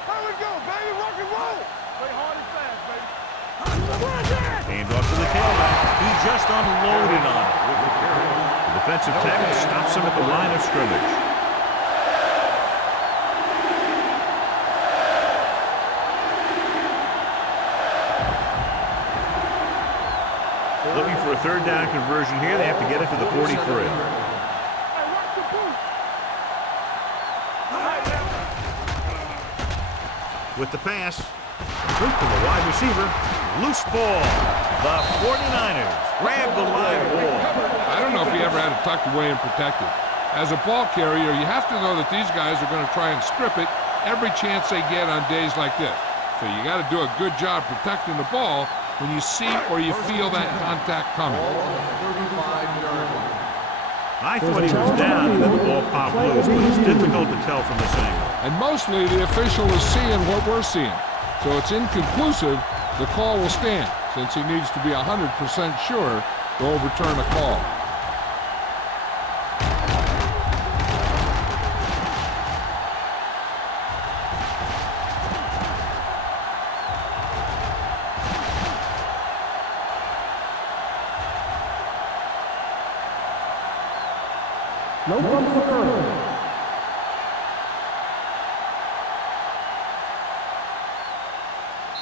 Here we go, baby. Rock and roll. Play hard and fast, baby. Hand off to the tailback. He just unloaded on it with the carry. The defensive tackle stops him at the line of scrimmage. Looking for a 3rd down conversion here. They have to get it to the 43. With the pass, complete to the wide receiver, loose ball. The 49ers grab the live ball. I don't know if he ever had it tucked away and protected. As a ball carrier, you have to know that these guys are going to try and strip it every chance they get on days like this. So you got to do a good job protecting the ball when you see or you feel that contact coming. I thought he was down and then the ball popped loose, but it's difficult to tell from this angle. And mostly the official is seeing what we're seeing. So it's inconclusive. The call will stand since he needs to be 100% sure to overturn a call. No fumble occurred.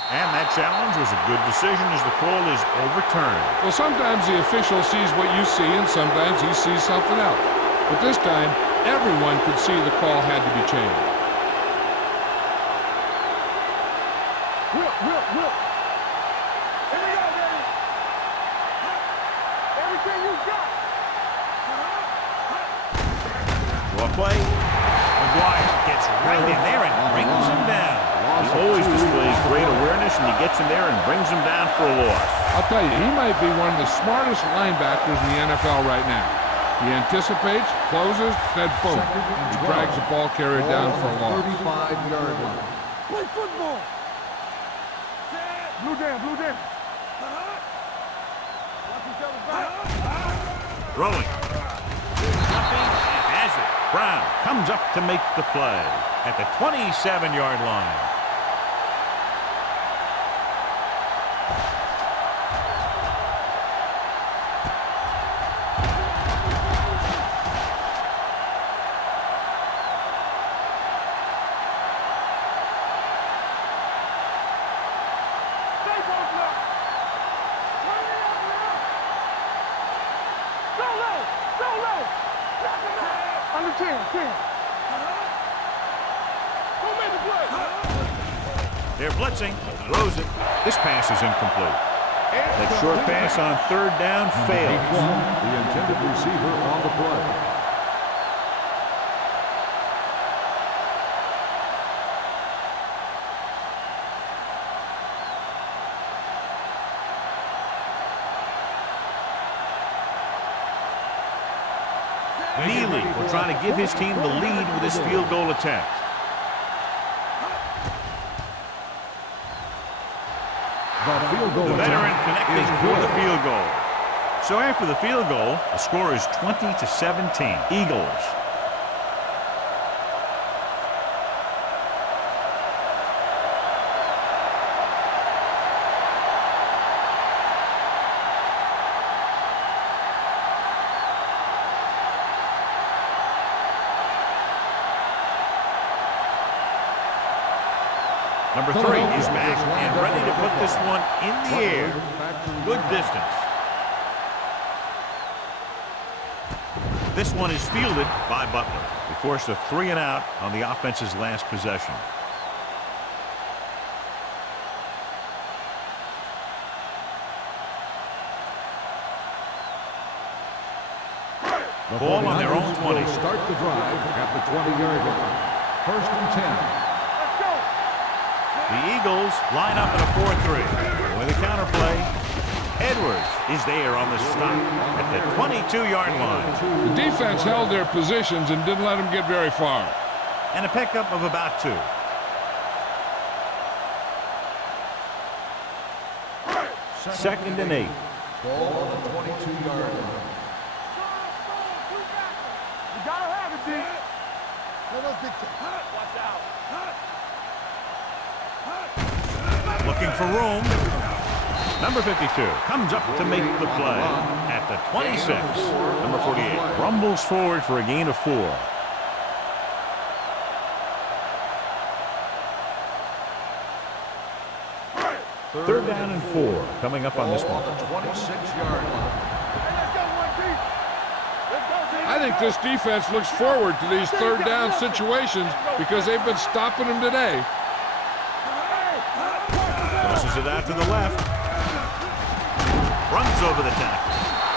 And that challenge was a good decision as the call is overturned. Well, sometimes the official sees what you see and sometimes he sees something else. But this time, everyone could see the call had to be changed. Whip. Here we go, baby. Everything you got. Draw play. McGuire gets right in there and brings him down. He always displays great awareness, and he gets in there and brings him down for a loss. I'll tell you, he might be one of the smartest linebackers in the NFL right now. He anticipates, closes, then boom. He drags the ball carrier down for a loss. 35-yard line. Play football. Blue down. Watch each other back. Throwing. Jumping and has it. Brown comes up to make the play at the 27-yard line. Under 10. Who made the play? They're blitzing. Throws it. This pass is incomplete. That short pass on 3rd down fails. The intended receiver on the play. Neely will try to give his team the lead with his field goal attempt. The field goal The veteran attempt connecting is for the good. field goal. So after the field goal, the score is 20-17. Eagles. Number 3 is back and ready to put this one in the air. Good distance. This one is fielded by Butler. They forced a 3 and out on the offense's last possession. Ball on their own 20. Start the drive at the 20-yard line. First and 10. The Eagles line up in a 4-3. With a counterplay, Edwards is there on the stop at the 22-yard line. The defense held their positions and didn't let them get very far. And a pickup of about 2. Second and 8. Ball on the 22-yard line. You gotta have it, D. Let us dictate. Watch out. Looking for room. Number 52 comes up to make the play at the 26. Number 48 rumbles forward for a gain of 4. Third down and 4 coming up on this one. On the 26-yard line. I think this defense looks forward to these third down situations because they've been stopping them today. Tosses it out to the left. Runs over the tackle.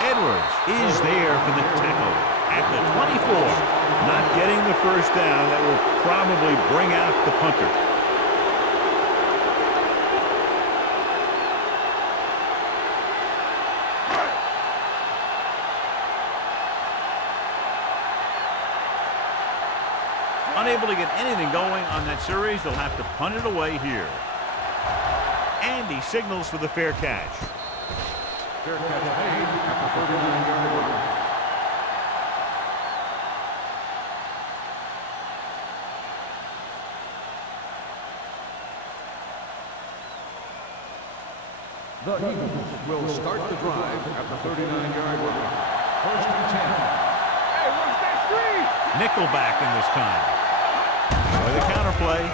Edwards is there for the tackle at the 24. Not getting the first down. That will probably bring out the punter. Unable to get anything going on that series, they'll have to punt it away here. And he signals for the fair catch. Fair catch made at the 39-yard line. The Eagles will start the drive at the 39-yard line. First and 10. Hey, what's that screen? Nickelback in this time. With a counterplay.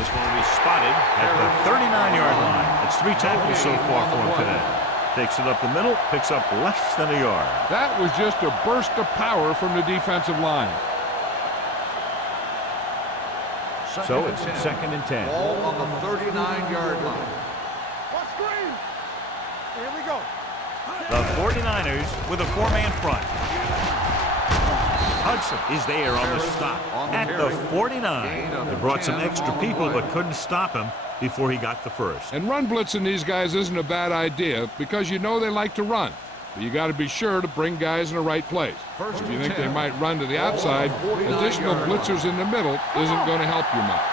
This one will be spotted at the 39-yard line. It's 3 tackles so far for him today. Takes it up the middle, picks up less than a yard. That was just a burst of power from the defensive line. So it's second and 10. Ball on the 39-yard line. What screen? Here we go. The 49ers with a 4-man front. Hudson is there on the stop at the 49. They brought some extra people but couldn't stop him before he got the first. And run blitzing these guys isn't a bad idea because you know they like to run. But you got to be sure to bring guys in the right place. If you think they might run to the outside, additional blitzers in the middle isn't going to help you much.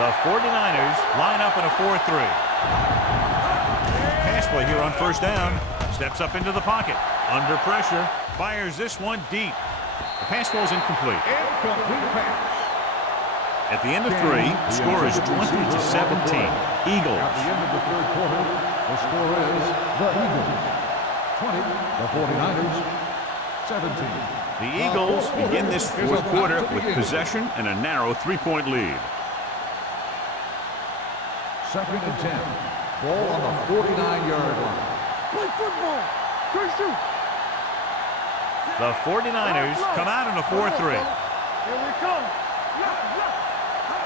The 49ers line up in a 4-3. Pass play here on first down. Steps up into the pocket. Under pressure. Fires this one deep. The pass ball is incomplete. Incomplete pass. At the end of 3, the score is 20-17. Eagles. At the end of the third quarter, the score is the Eagles 20, the 49ers 17. The Eagles begin this fourth quarter with possession and a narrow 3-point lead. Second and 10. Ball on the 49-yard line. Play football. Good shoot. The 49ers come out in a 4-3. Here we come.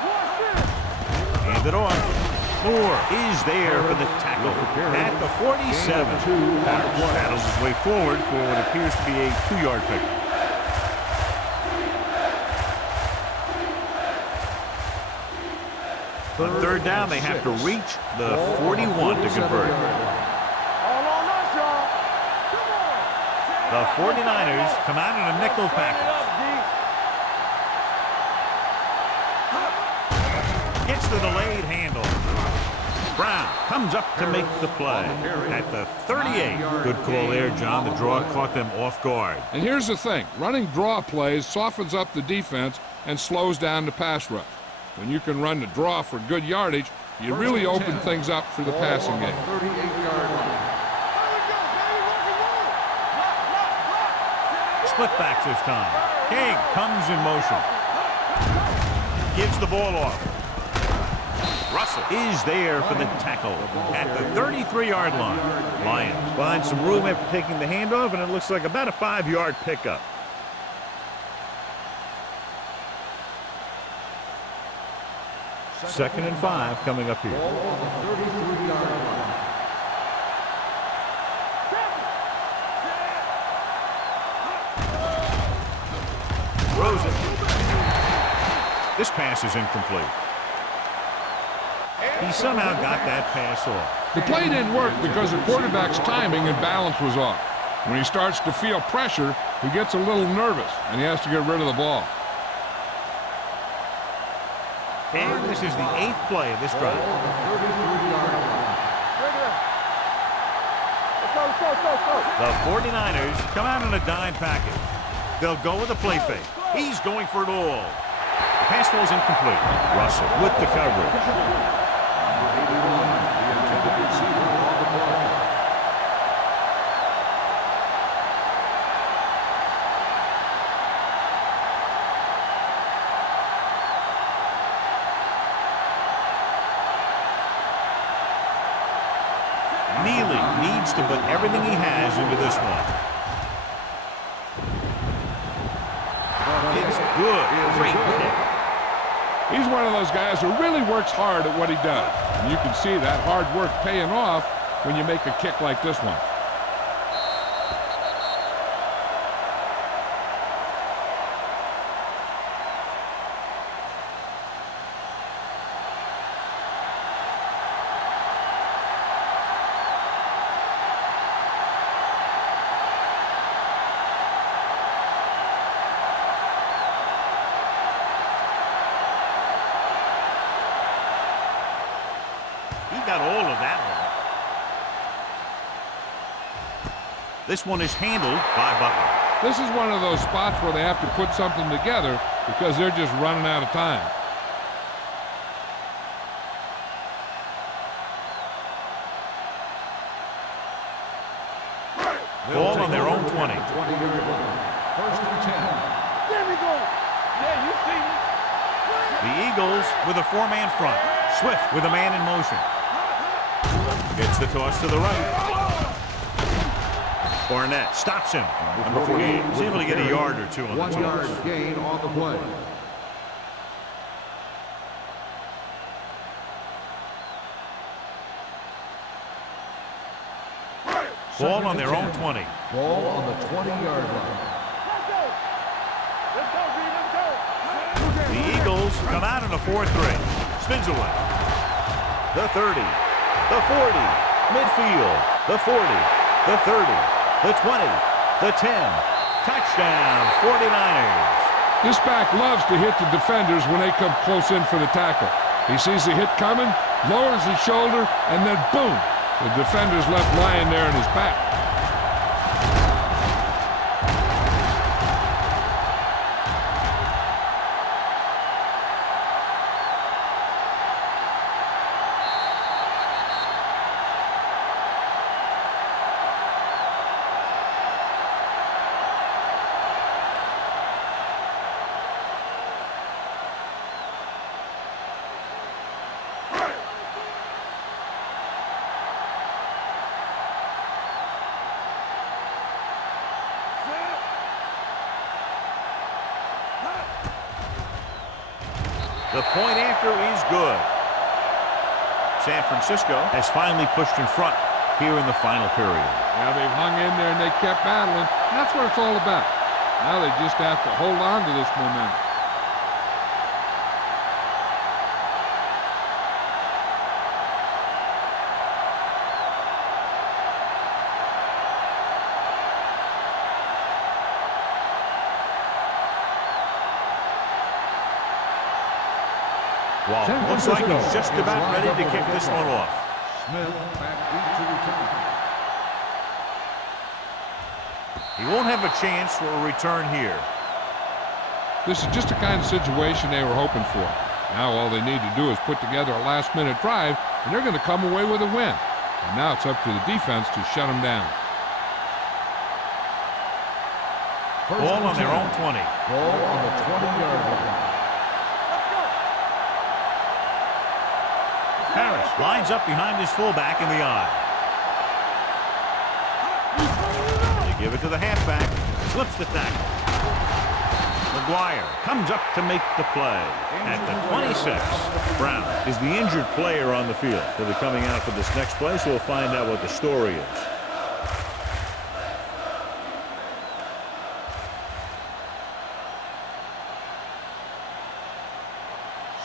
Watch this. Hand it off. Moore is there for the tackle at the 47. Battles his way forward for what appears to be a 2-yard pick. On third down, they have to reach the 41 to convert. All on us, y'all. Come on. The 49ers come out in a nickel package. Gets the delayed handle. Brown comes up to make the play at the 38. Good call there, John. The draw caught them off guard. And here's the thing. Running draw plays softens up the defense and slows down the pass rush. When you can run the draw for good yardage, you really open things up for the passing game. 38-yard line. Split backs this time. King comes in motion. Gives the ball off. Russell is there for the tackle at the 33-yard line. Lions find some room after taking the handoff, and it looks like about a 5-yard pickup. Second and 5 coming up here. Ball on the 33-yard line. Throws it. This pass is incomplete. He somehow got that pass off. The play didn't work because the quarterback's timing and balance was off. When he starts to feel pressure, he gets a little nervous, and he has to get rid of the ball. And this is the 8th play of this drive. The 49ers come out in a dime package. They'll go with a play fake. He's going for it all. The pass falls incomplete. Russell with the coverage. Neely needs to put everything he has into this one. It's good. Great kick. He's one of those guys who really works hard at what he does. And you can see that hard work paying off when you make a kick like this one. Got all of that one. This one is handled by Butler. This is one of those spots where they have to put something together because they're just running out of time. Ball on their own 20. 20-yard line. First and 10. There we go. Yeah, you see me. The Eagles with a 4-man front. Swift with a man in motion. Gets the toss to the right. Barnett stops him. Number 48. He's able to get a yard or two on the toss. 1-yard gain on the play. Ball on their own 20. Ball on the 20-yard line. Let's go, B. Let's go. The Eagles come out in a 4-3. Spins away. The 30. The 40. Midfield. The 40. The 30. The 20. The 10. Touchdown, 49ers. This back loves to hit the defenders when they come close in for the tackle. He sees the hit coming, lowers his shoulder, and then boom, the defender's left lying there in his back. The point after is good. San Francisco has finally pushed in front here in the final period. Yeah, they've hung in there and they kept battling. That's what it's all about. Now they just have to hold on to this momentum. Well, looks like he's just about ready to kick this one off. Smith back deep to return. He won't have a chance for a return here. This is just the kind of situation they were hoping for. Now all they need to do is put together a last-minute drive, and they're going to come away with a win. And now it's up to the defense to shut them down. Ball on their own 20. Ball on the 20-yard line. Harris lines up behind his fullback in the eye. They give it to the halfback. Slips the tackle. McGuire comes up to make the play. At the 26, Brown is the injured player on the field. He'll be coming out for this next play, so we'll find out what the story is.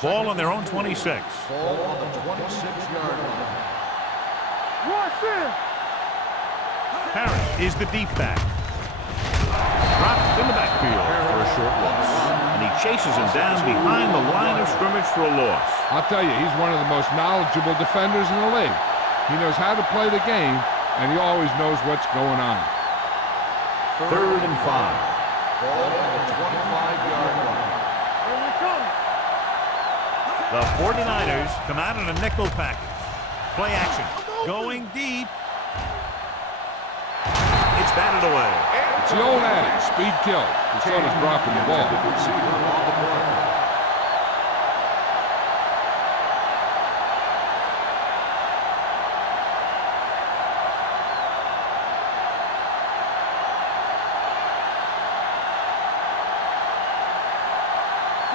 Ball on their own 26. Ball on the 26-yard line. Harris is the deep back. Dropped in the backfield for a short loss. And he chases him down behind the line of scrimmage for a loss. I'll tell you, he's one of the most knowledgeable defenders in the league. He knows how to play the game, and he always knows what's going on. 3rd and 5. Ball on the 25-yard line. The 49ers come out in a nickel package. Play action. Going deep. It's batted away. It's the old adage, speed kills. The son is dropping the ball. Receiver on the play.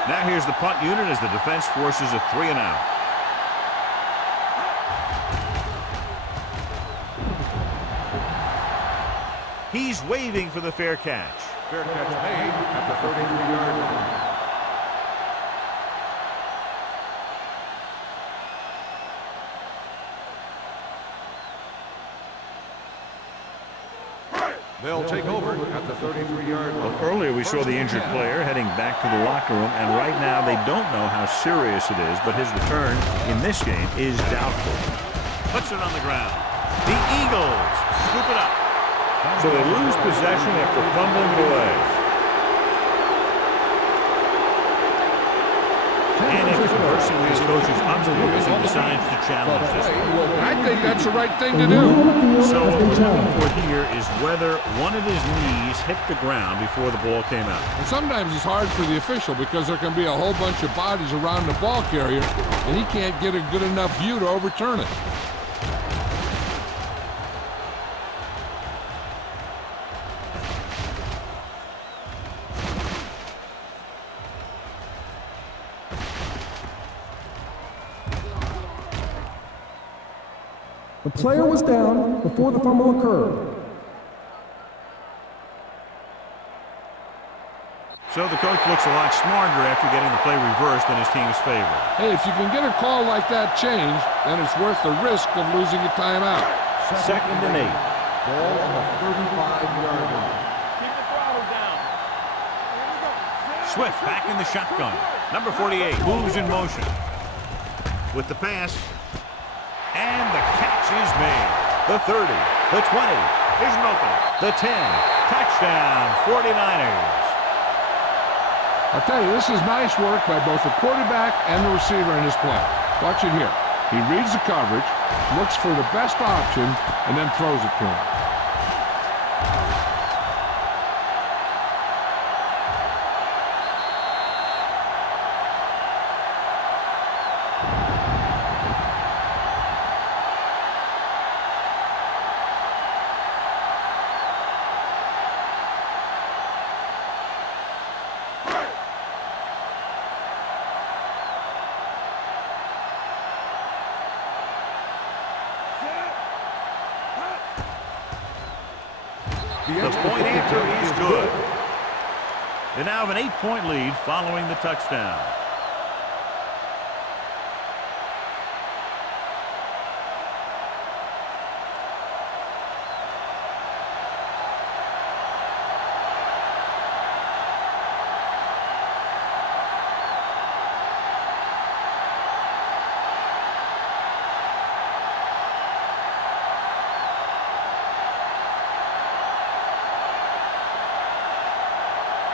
Now here's the punt unit as the defense forces a 3-and-out. He's waving for the fair catch. Fair catch made at the 33-yard line. They'll take over at the 33-yard line. Earlier we saw the injured player heading back to the locker room, and right now they don't know how serious it is, but his return in this game is doubtful. Puts it on the ground. The Eagles scoop it up. So they lose possession after fumbling it away. And after conversing with his coaches upstairs, he decides to challenge this one. I think that's the right thing to do. So what we're looking for here is whether one of his knees hit the ground before the ball came out. And sometimes it's hard for the official because there can be a whole bunch of bodies around the ball carrier, and he can't get a good enough view to overturn it. The player was down before the fumble occurred. So the coach looks a lot smarter after getting the play reversed in his team's favor. Hey, if you can get a call like that changed, then it's worth the risk of losing a timeout. 2nd and 8. Ball on the 35-yard line. Keep the throttle down. Swift back in the shotgun. Number 48 moves in motion. With the pass. And the catch is made. The 30, the 20, here's an opening. The 10, touchdown, 49ers. I'll tell you, this is nice work by both the quarterback and the receiver in this play. Watch it here. He reads the coverage, looks for the best option, and then throws it to him. The point answer is good. They now have an 8-point lead following the touchdown.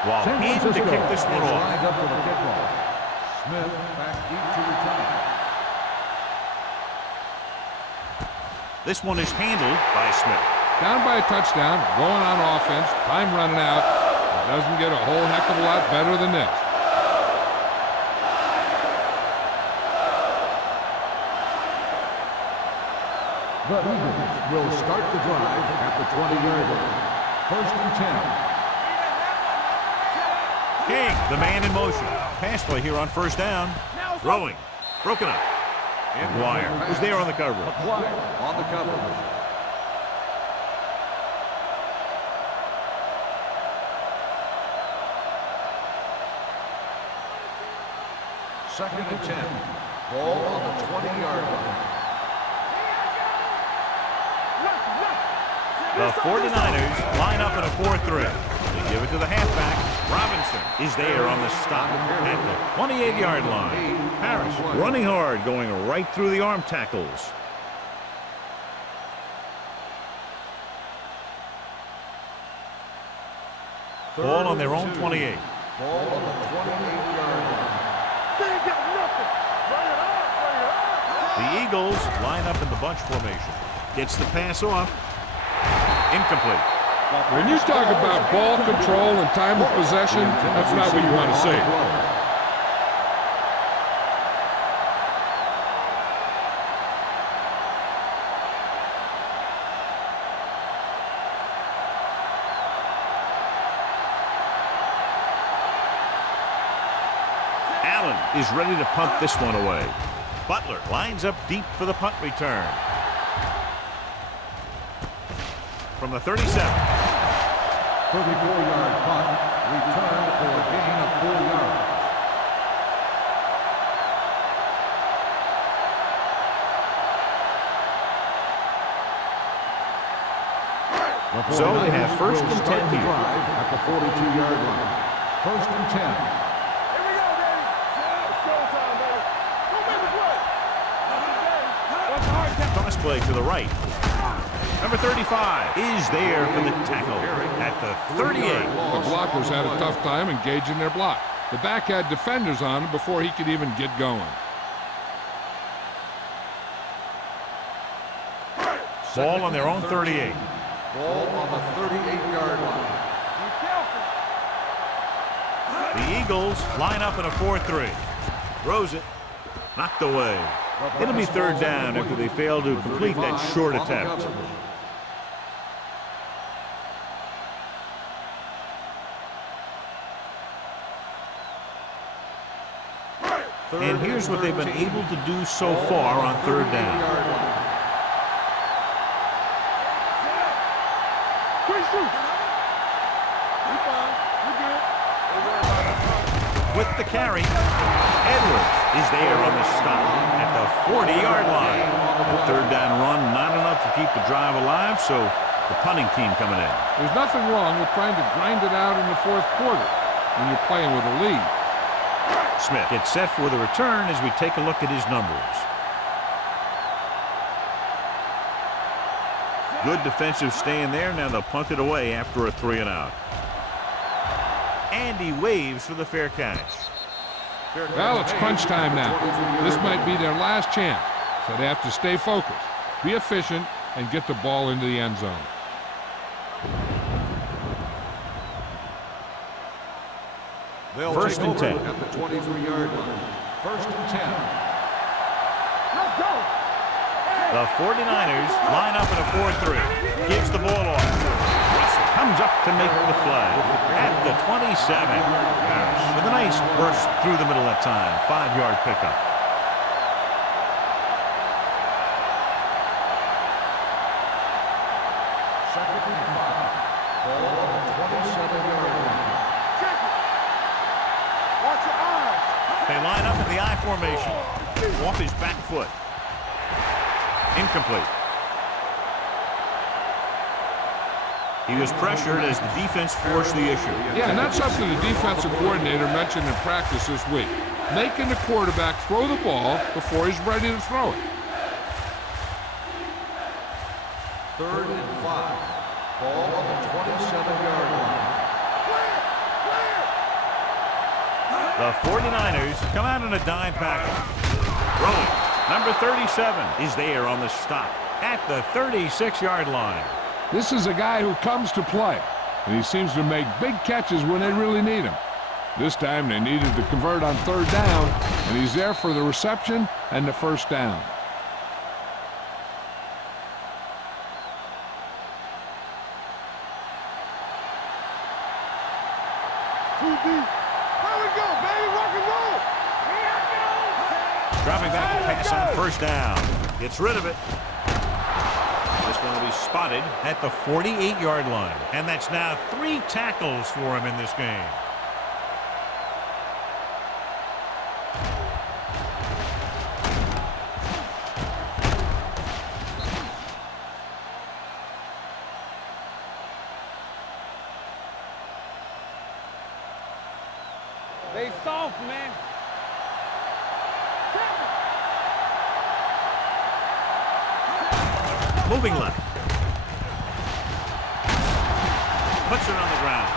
while San in to Francisco kick this one is off. lined up for the kickoff. Smith back deep to return. This one is handled by Smith. Down by a touchdown, going on offense, time running out. It doesn't get a whole heck of a lot better than this. The Eagles will start the drive at the 20-yard line. 1st and 10. King, the man in motion. Pass play here on 1st down. Throwing. Broken up. McGuire was there on the coverage. McGuire on the coverage. Second and 10. Ball on the 20-yard line. The 49ers line up in a 4-3. They give it to the halfback. Robinson is there on the stop at the 28-yard line. Harris running hard, going right through the arm tackles. Ball on their own 28. Ball on the 28-yard line. They ain't got nothing. Bring it on, bring it on. The Eagles line up in the bunch formation. Gets the pass off. Incomplete. When you talk about ball control and time of possession, that's not what you want to say. Allen is ready to punt this one away. Butler lines up deep for the punt return. From the 37. 34-yard punt, return for a gain of 4 yards. So they have 1st and 10 here. At the 42-yard line. 1st and 10. Here we go, Daddy. It's showtime, baby. Go make the play. Watch the hard tap. Toss play to the right. Number 35 is there for the tackle at the 38. The blockers had a tough time engaging their block. The back had defenders on him before he could even get going. Ball on their own 38. Ball on the 38-yard line. Be careful. The Eagles line up in a 4-3. Throws it. Knocked away. It'll be 3rd down after they fail to complete that short attempt. And here's what they've been able to do so far on 3rd down. Quick shoot. We fine. We good. With the carry, Edwards is there on the stop at the 40-yard line. The 3rd down run, not enough to keep the drive alive, so the punting team coming in. There's nothing wrong with trying to grind it out in the 4th quarter when you're playing with a lead. Smith gets set for the return as we take a look at his numbers. Good defensive stand there. Now they'll punt it away after a 3-and-out. And he waves for the fair catch. Well, it's crunch time now. This might be their last chance, so they have to stay focused, be efficient, and get the ball into the end zone. They'll 1st and 10. at the 23-yard line. 1st and 10. Let's go. The 49ers line up in a 4-3. Gives the ball off. Russell comes up to make the play at the 27. Harris with a nice burst through the middle that time. 5-yard pickup. Second and 5. Ball on the 27-yard line. Check it. Watch your eyes. They line up in the I formation. Off his back foot. Incomplete. He was pressured as the defense forced the issue. Yeah, and that's something the defensive coordinator mentioned in practice this week. Making the quarterback throw the ball before he's ready to throw it. 3rd and 5. Ball on the 27-yard line. Clear. Clear. The 49ers come out in a dime package. Throwing. Number 37 is there on the stop at the 36-yard line. This is a guy who comes to play, and he seems to make big catches when they really need him. This time they needed to convert on third down, and he's there for the reception and the first down. Dropping back to pass on first down. Gets rid of it. This one will be spotted at the 48-yard line. And that's now 3 tackles for him in this game. They soft, man. Moving left. Puts it on the ground.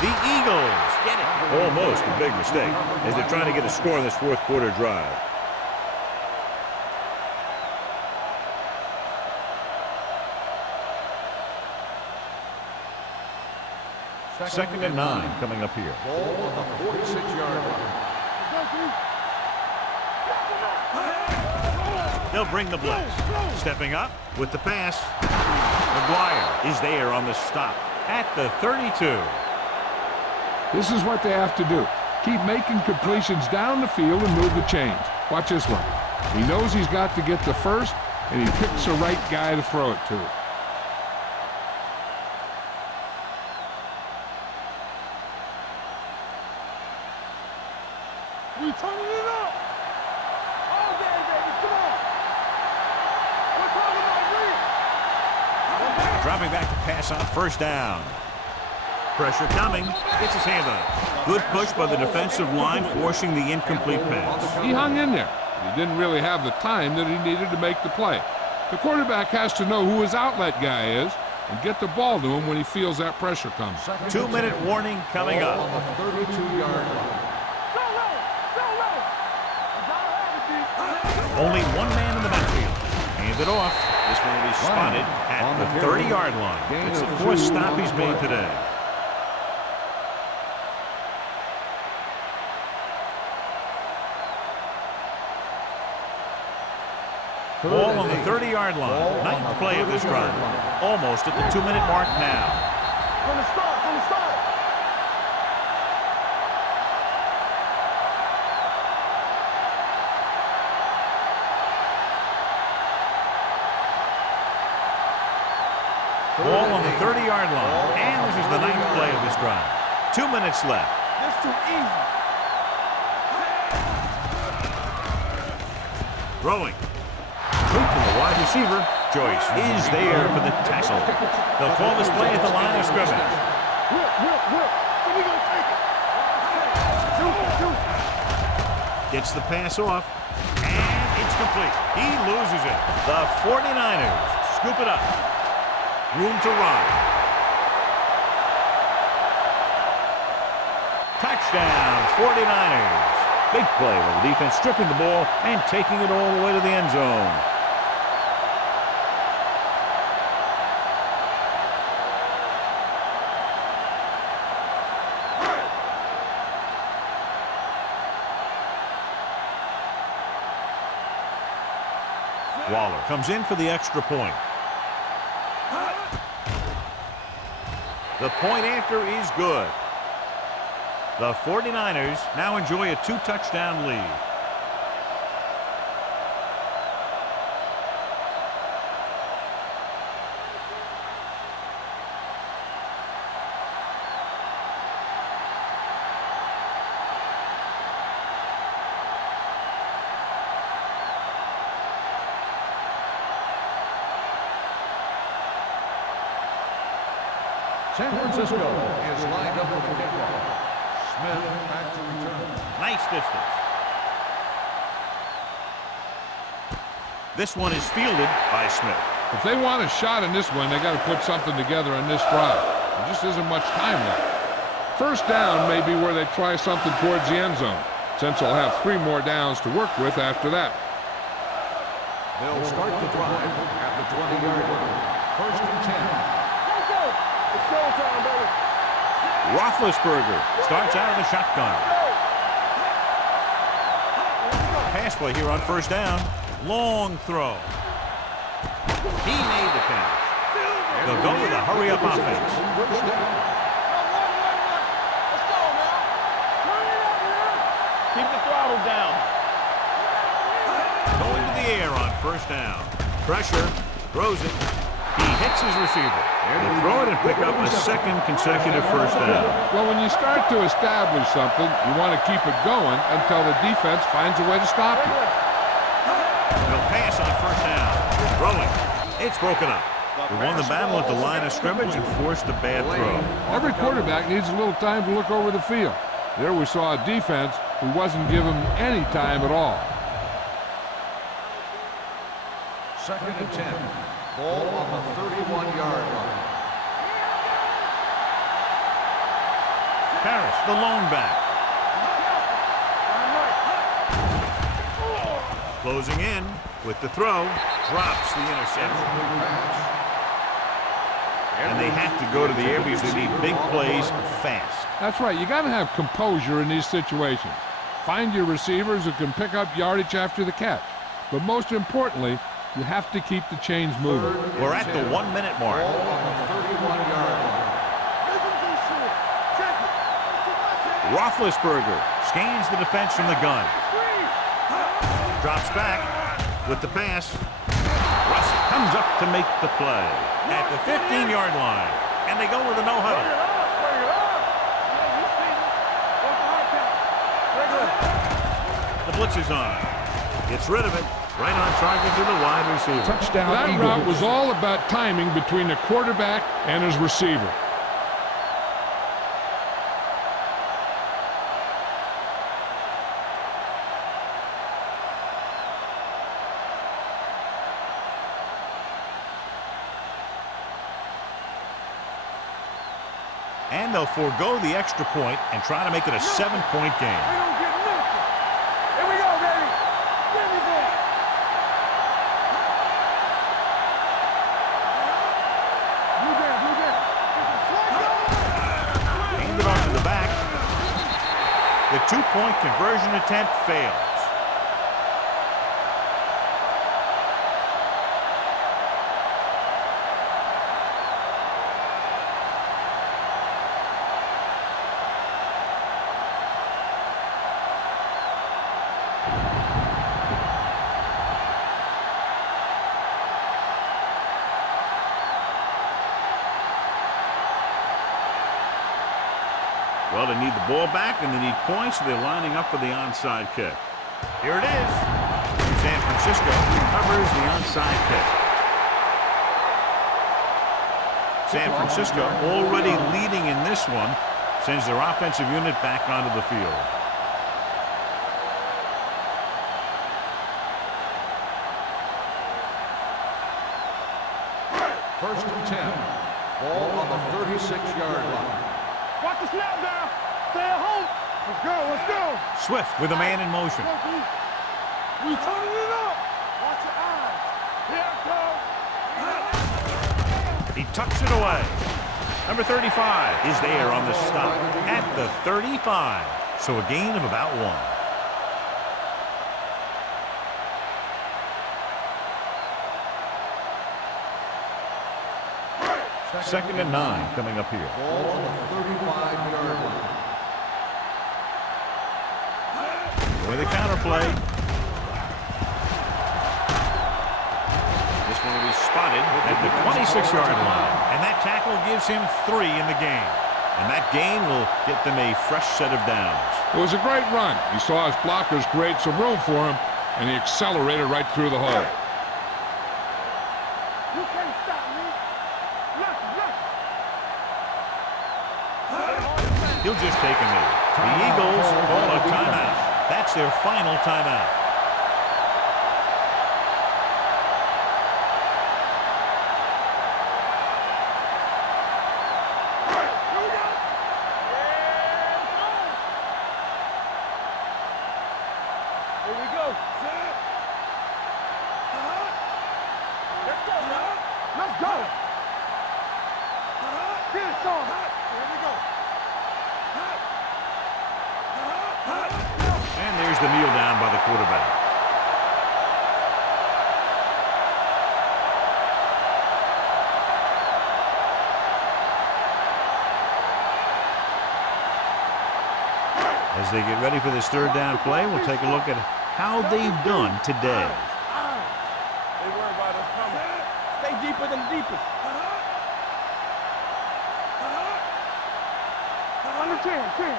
The Eagles get it. Almost a big mistake as they're trying to get a score in this fourth quarter drive. Second and 9 coming up here. Ball on the 46-yard line. They'll bring the blitz. Stepping up with the pass. McGuire is there on the stop at the 32. This is what they have to do. Keep making completions down the field and move the chains. Watch this one. He knows he's got to get the first, and he picks the right guy to throw it to. We turning it up. All day, baby. Come on. We're talking about real. Dropping back to pass on first down. Pressure coming. Gets his hand on it. Good push by the defensive line, forcing the incomplete pass. He hung in there. He didn't really have the time that he needed to make the play. The quarterback has to know who his outlet guy is and get the ball to him when he feels that pressure coming. 2-minute warning coming up. On the 32-yard line. Only one man in the backfield. Hand it off. This one will be spotted at the 30-yard line. It's the 4th stop he's made today. Ball on the 30-yard line. 9th play of this drive. Almost at the 2-minute mark now. From the start, from the start. Ball on the 30-yard line. And this is the 9th play of this drive. 2 minutes left. That's too easy. Throwing. Complete to the wide receiver. Joyce is there for the tackle. They'll call this play at the line of scrimmage. So we gonna take it. Gets the pass off. And it's complete. He loses it. The 49ers scoop it up. Room to run. Touchdown, 49ers. Big play with the defense stripping the ball and taking it all the way to the end zone. Waller comes in for the extra point. The point after is good. The 49ers now enjoy a 2-touchdown lead. San Francisco is lined up for the kickoff. Smith back to return. Nice distance. This one is fielded by Smith. If they want a shot in this one, they got to put something together on this drive. There just isn't much time left. First down may be where they try something towards the end zone, since they'll have 3 more downs to work with after that. They'll start the drive at the 20-yard line. First and 10. It's showtime, baby. Roethlisberger starts out of the shotgun. Pass play here on first down. Long throw. He made the catch. They'll go with a hurry-up offense. First down. Let's go, man. Keep the throttle down. Going to the air on first down. Pressure. Throws it. He hits his receiver. They'll throw it and pick up a second consecutive first down. Well, when you start to establish something, you want to keep it going until the defense finds a way to stop you. They'll pass on first down. Throwing. It's broken up. They won the battle at the line of scrimmage and forced a bad throw. Every quarterback needs a little time to look over the field. There we saw a defense who wasn't given any time at all. Second and 10. Ball on the 31-yard line. Harris, the lone back. Closing in with the throw. Drops the interception. And they have to go to the air because they need big plays fast. That's right. You got to have composure in these situations. Find your receivers who can pick up yardage after the catch. But most importantly, you have to keep the chains moving. We're at the 1-minute mark. Ball on the 31-yard line. Roethlisberger scans the defense from the gun. Drops back with the pass. Russ comes up to make the play at the 15-yard line. And they go with a no-huddle. The blitz is on. Gets rid of it. Right on target to the wide receiver. Touchdown, That Eagles. route was all about timing between the quarterback and his receiver. And they'll forego the extra point and try to make it a 7-point game. We don't get nothing. Here we go, baby. Give me that. Blue down. Handed off to the back. The 2-point conversion attempt fails. Well, they need the ball back, and they need points, so they're lining up for the onside kick. Here it is. San Francisco recovers the onside kick. San Francisco already leading in this one, sends their offensive unit back onto the field. First and 10. Ball on the 36-yard line. Watch the snap down. Stay at home. Let's go. Let's go. Swift with a man in motion. We turning it up. Watch your eyes. Here it comes. He tucks it away. Number 35 is there on the stop at the 35. So a gain of about 1. Second and 9 coming up here. Ball on the 35-yard line. With a counterplay. This one will be spotted at the 26-yard line. And that tackle gives him 3 in the game. And that gain will get them a fresh set of downs. It was a great run. He saw his blockers create some room for him, and he accelerated right through the hole. You can't stop me. He'll just take a knee. The Eagles call a timeout. That's their final timeout. Here we go. Let's go, man. Let's go. Get it, Sean. Here we go. And there's the kneel down by the quarterback. As they get ready for this third down play, we'll take a look at how they've done today. They worry about us coming. Stay deeper than the deepest. Under 10, 10.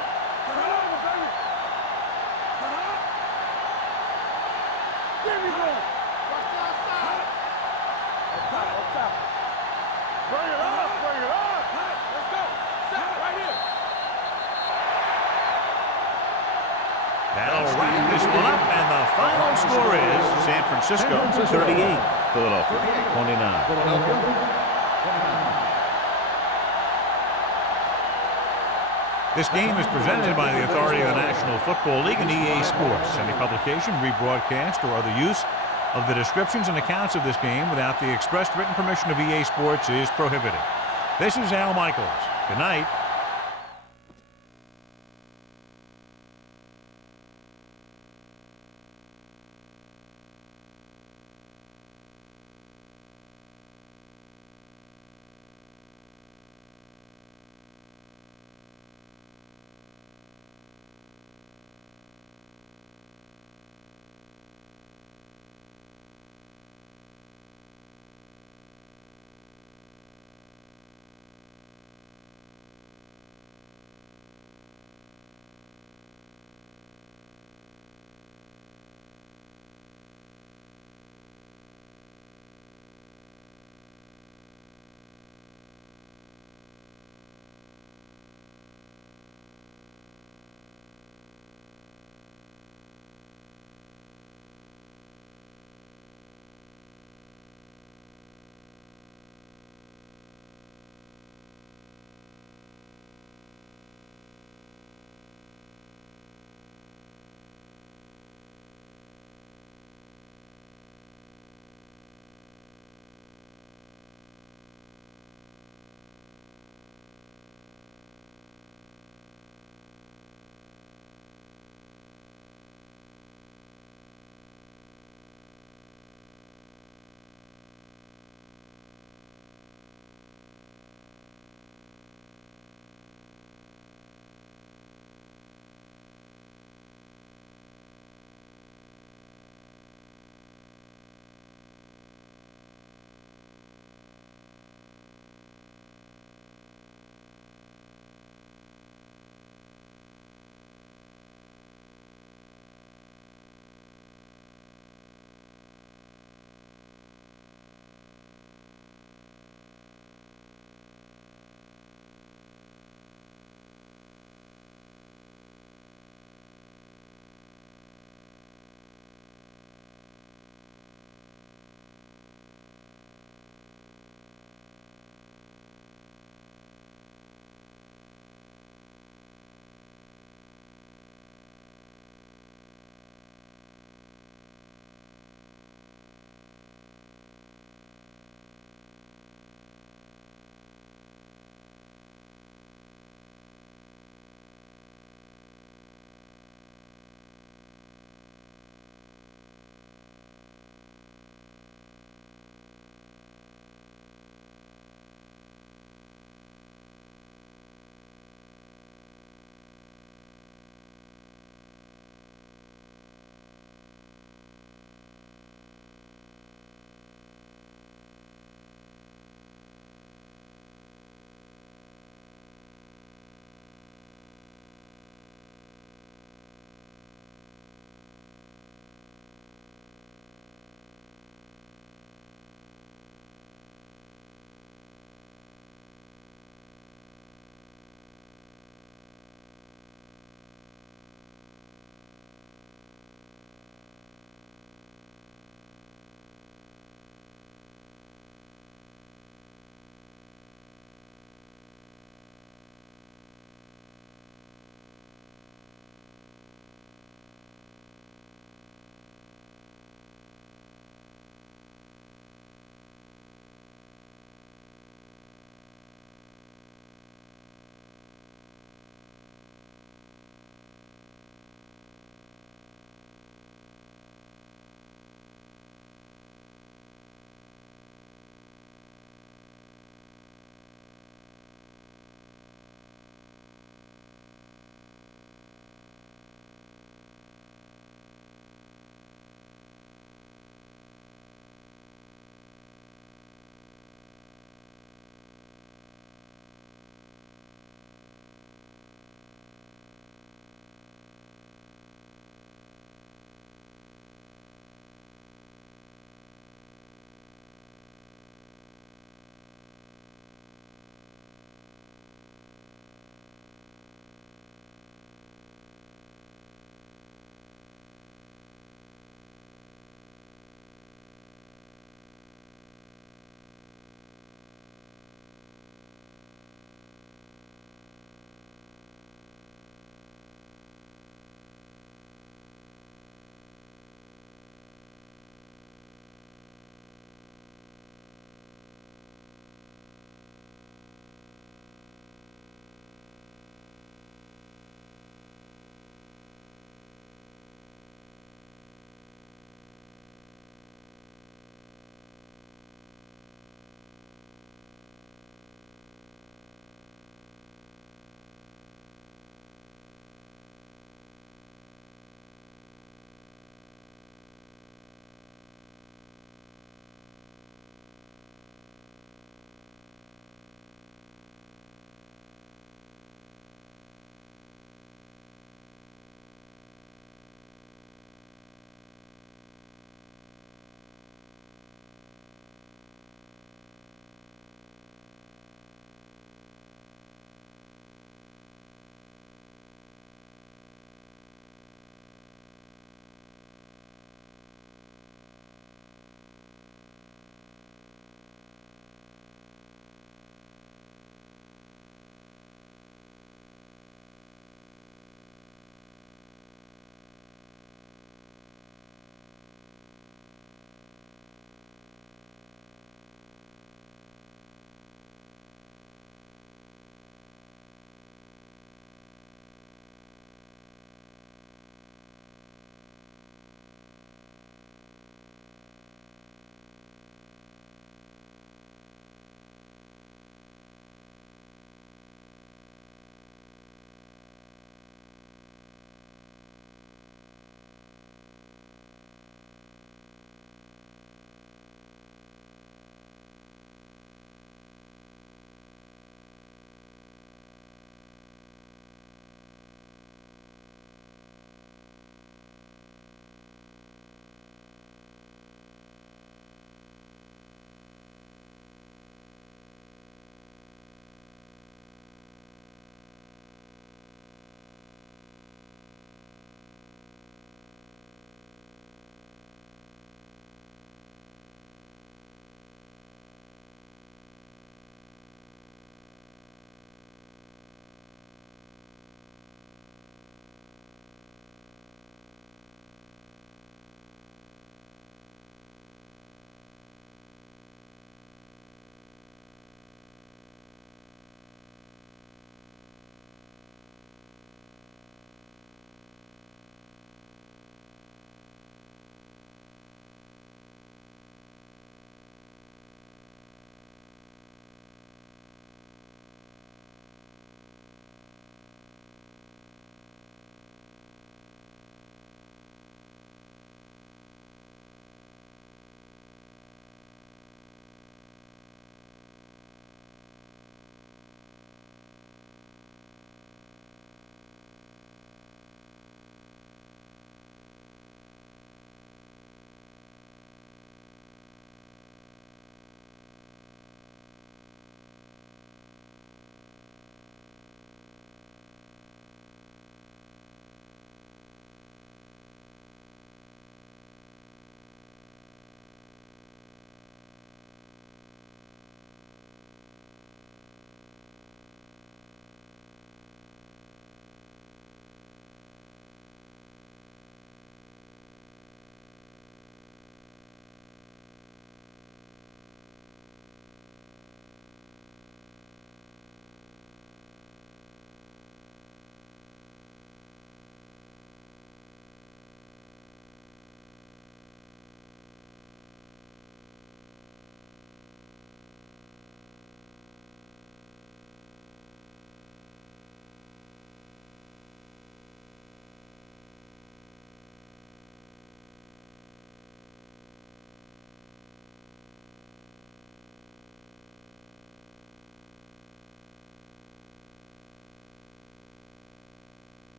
Give me one. Watch the outside. Up top. Bring it up, bring it up. Let's go. Set right here. That'll wrap this one up, and the final score is San Francisco 38, Philadelphia 29. Philadelphia 29. This game is presented by the authority of the National Football League and EA Sports. Any publication, rebroadcast, or other use of the descriptions and accounts of this game without the expressed written permission of EA Sports is prohibited. This is Al Michaels. Good night.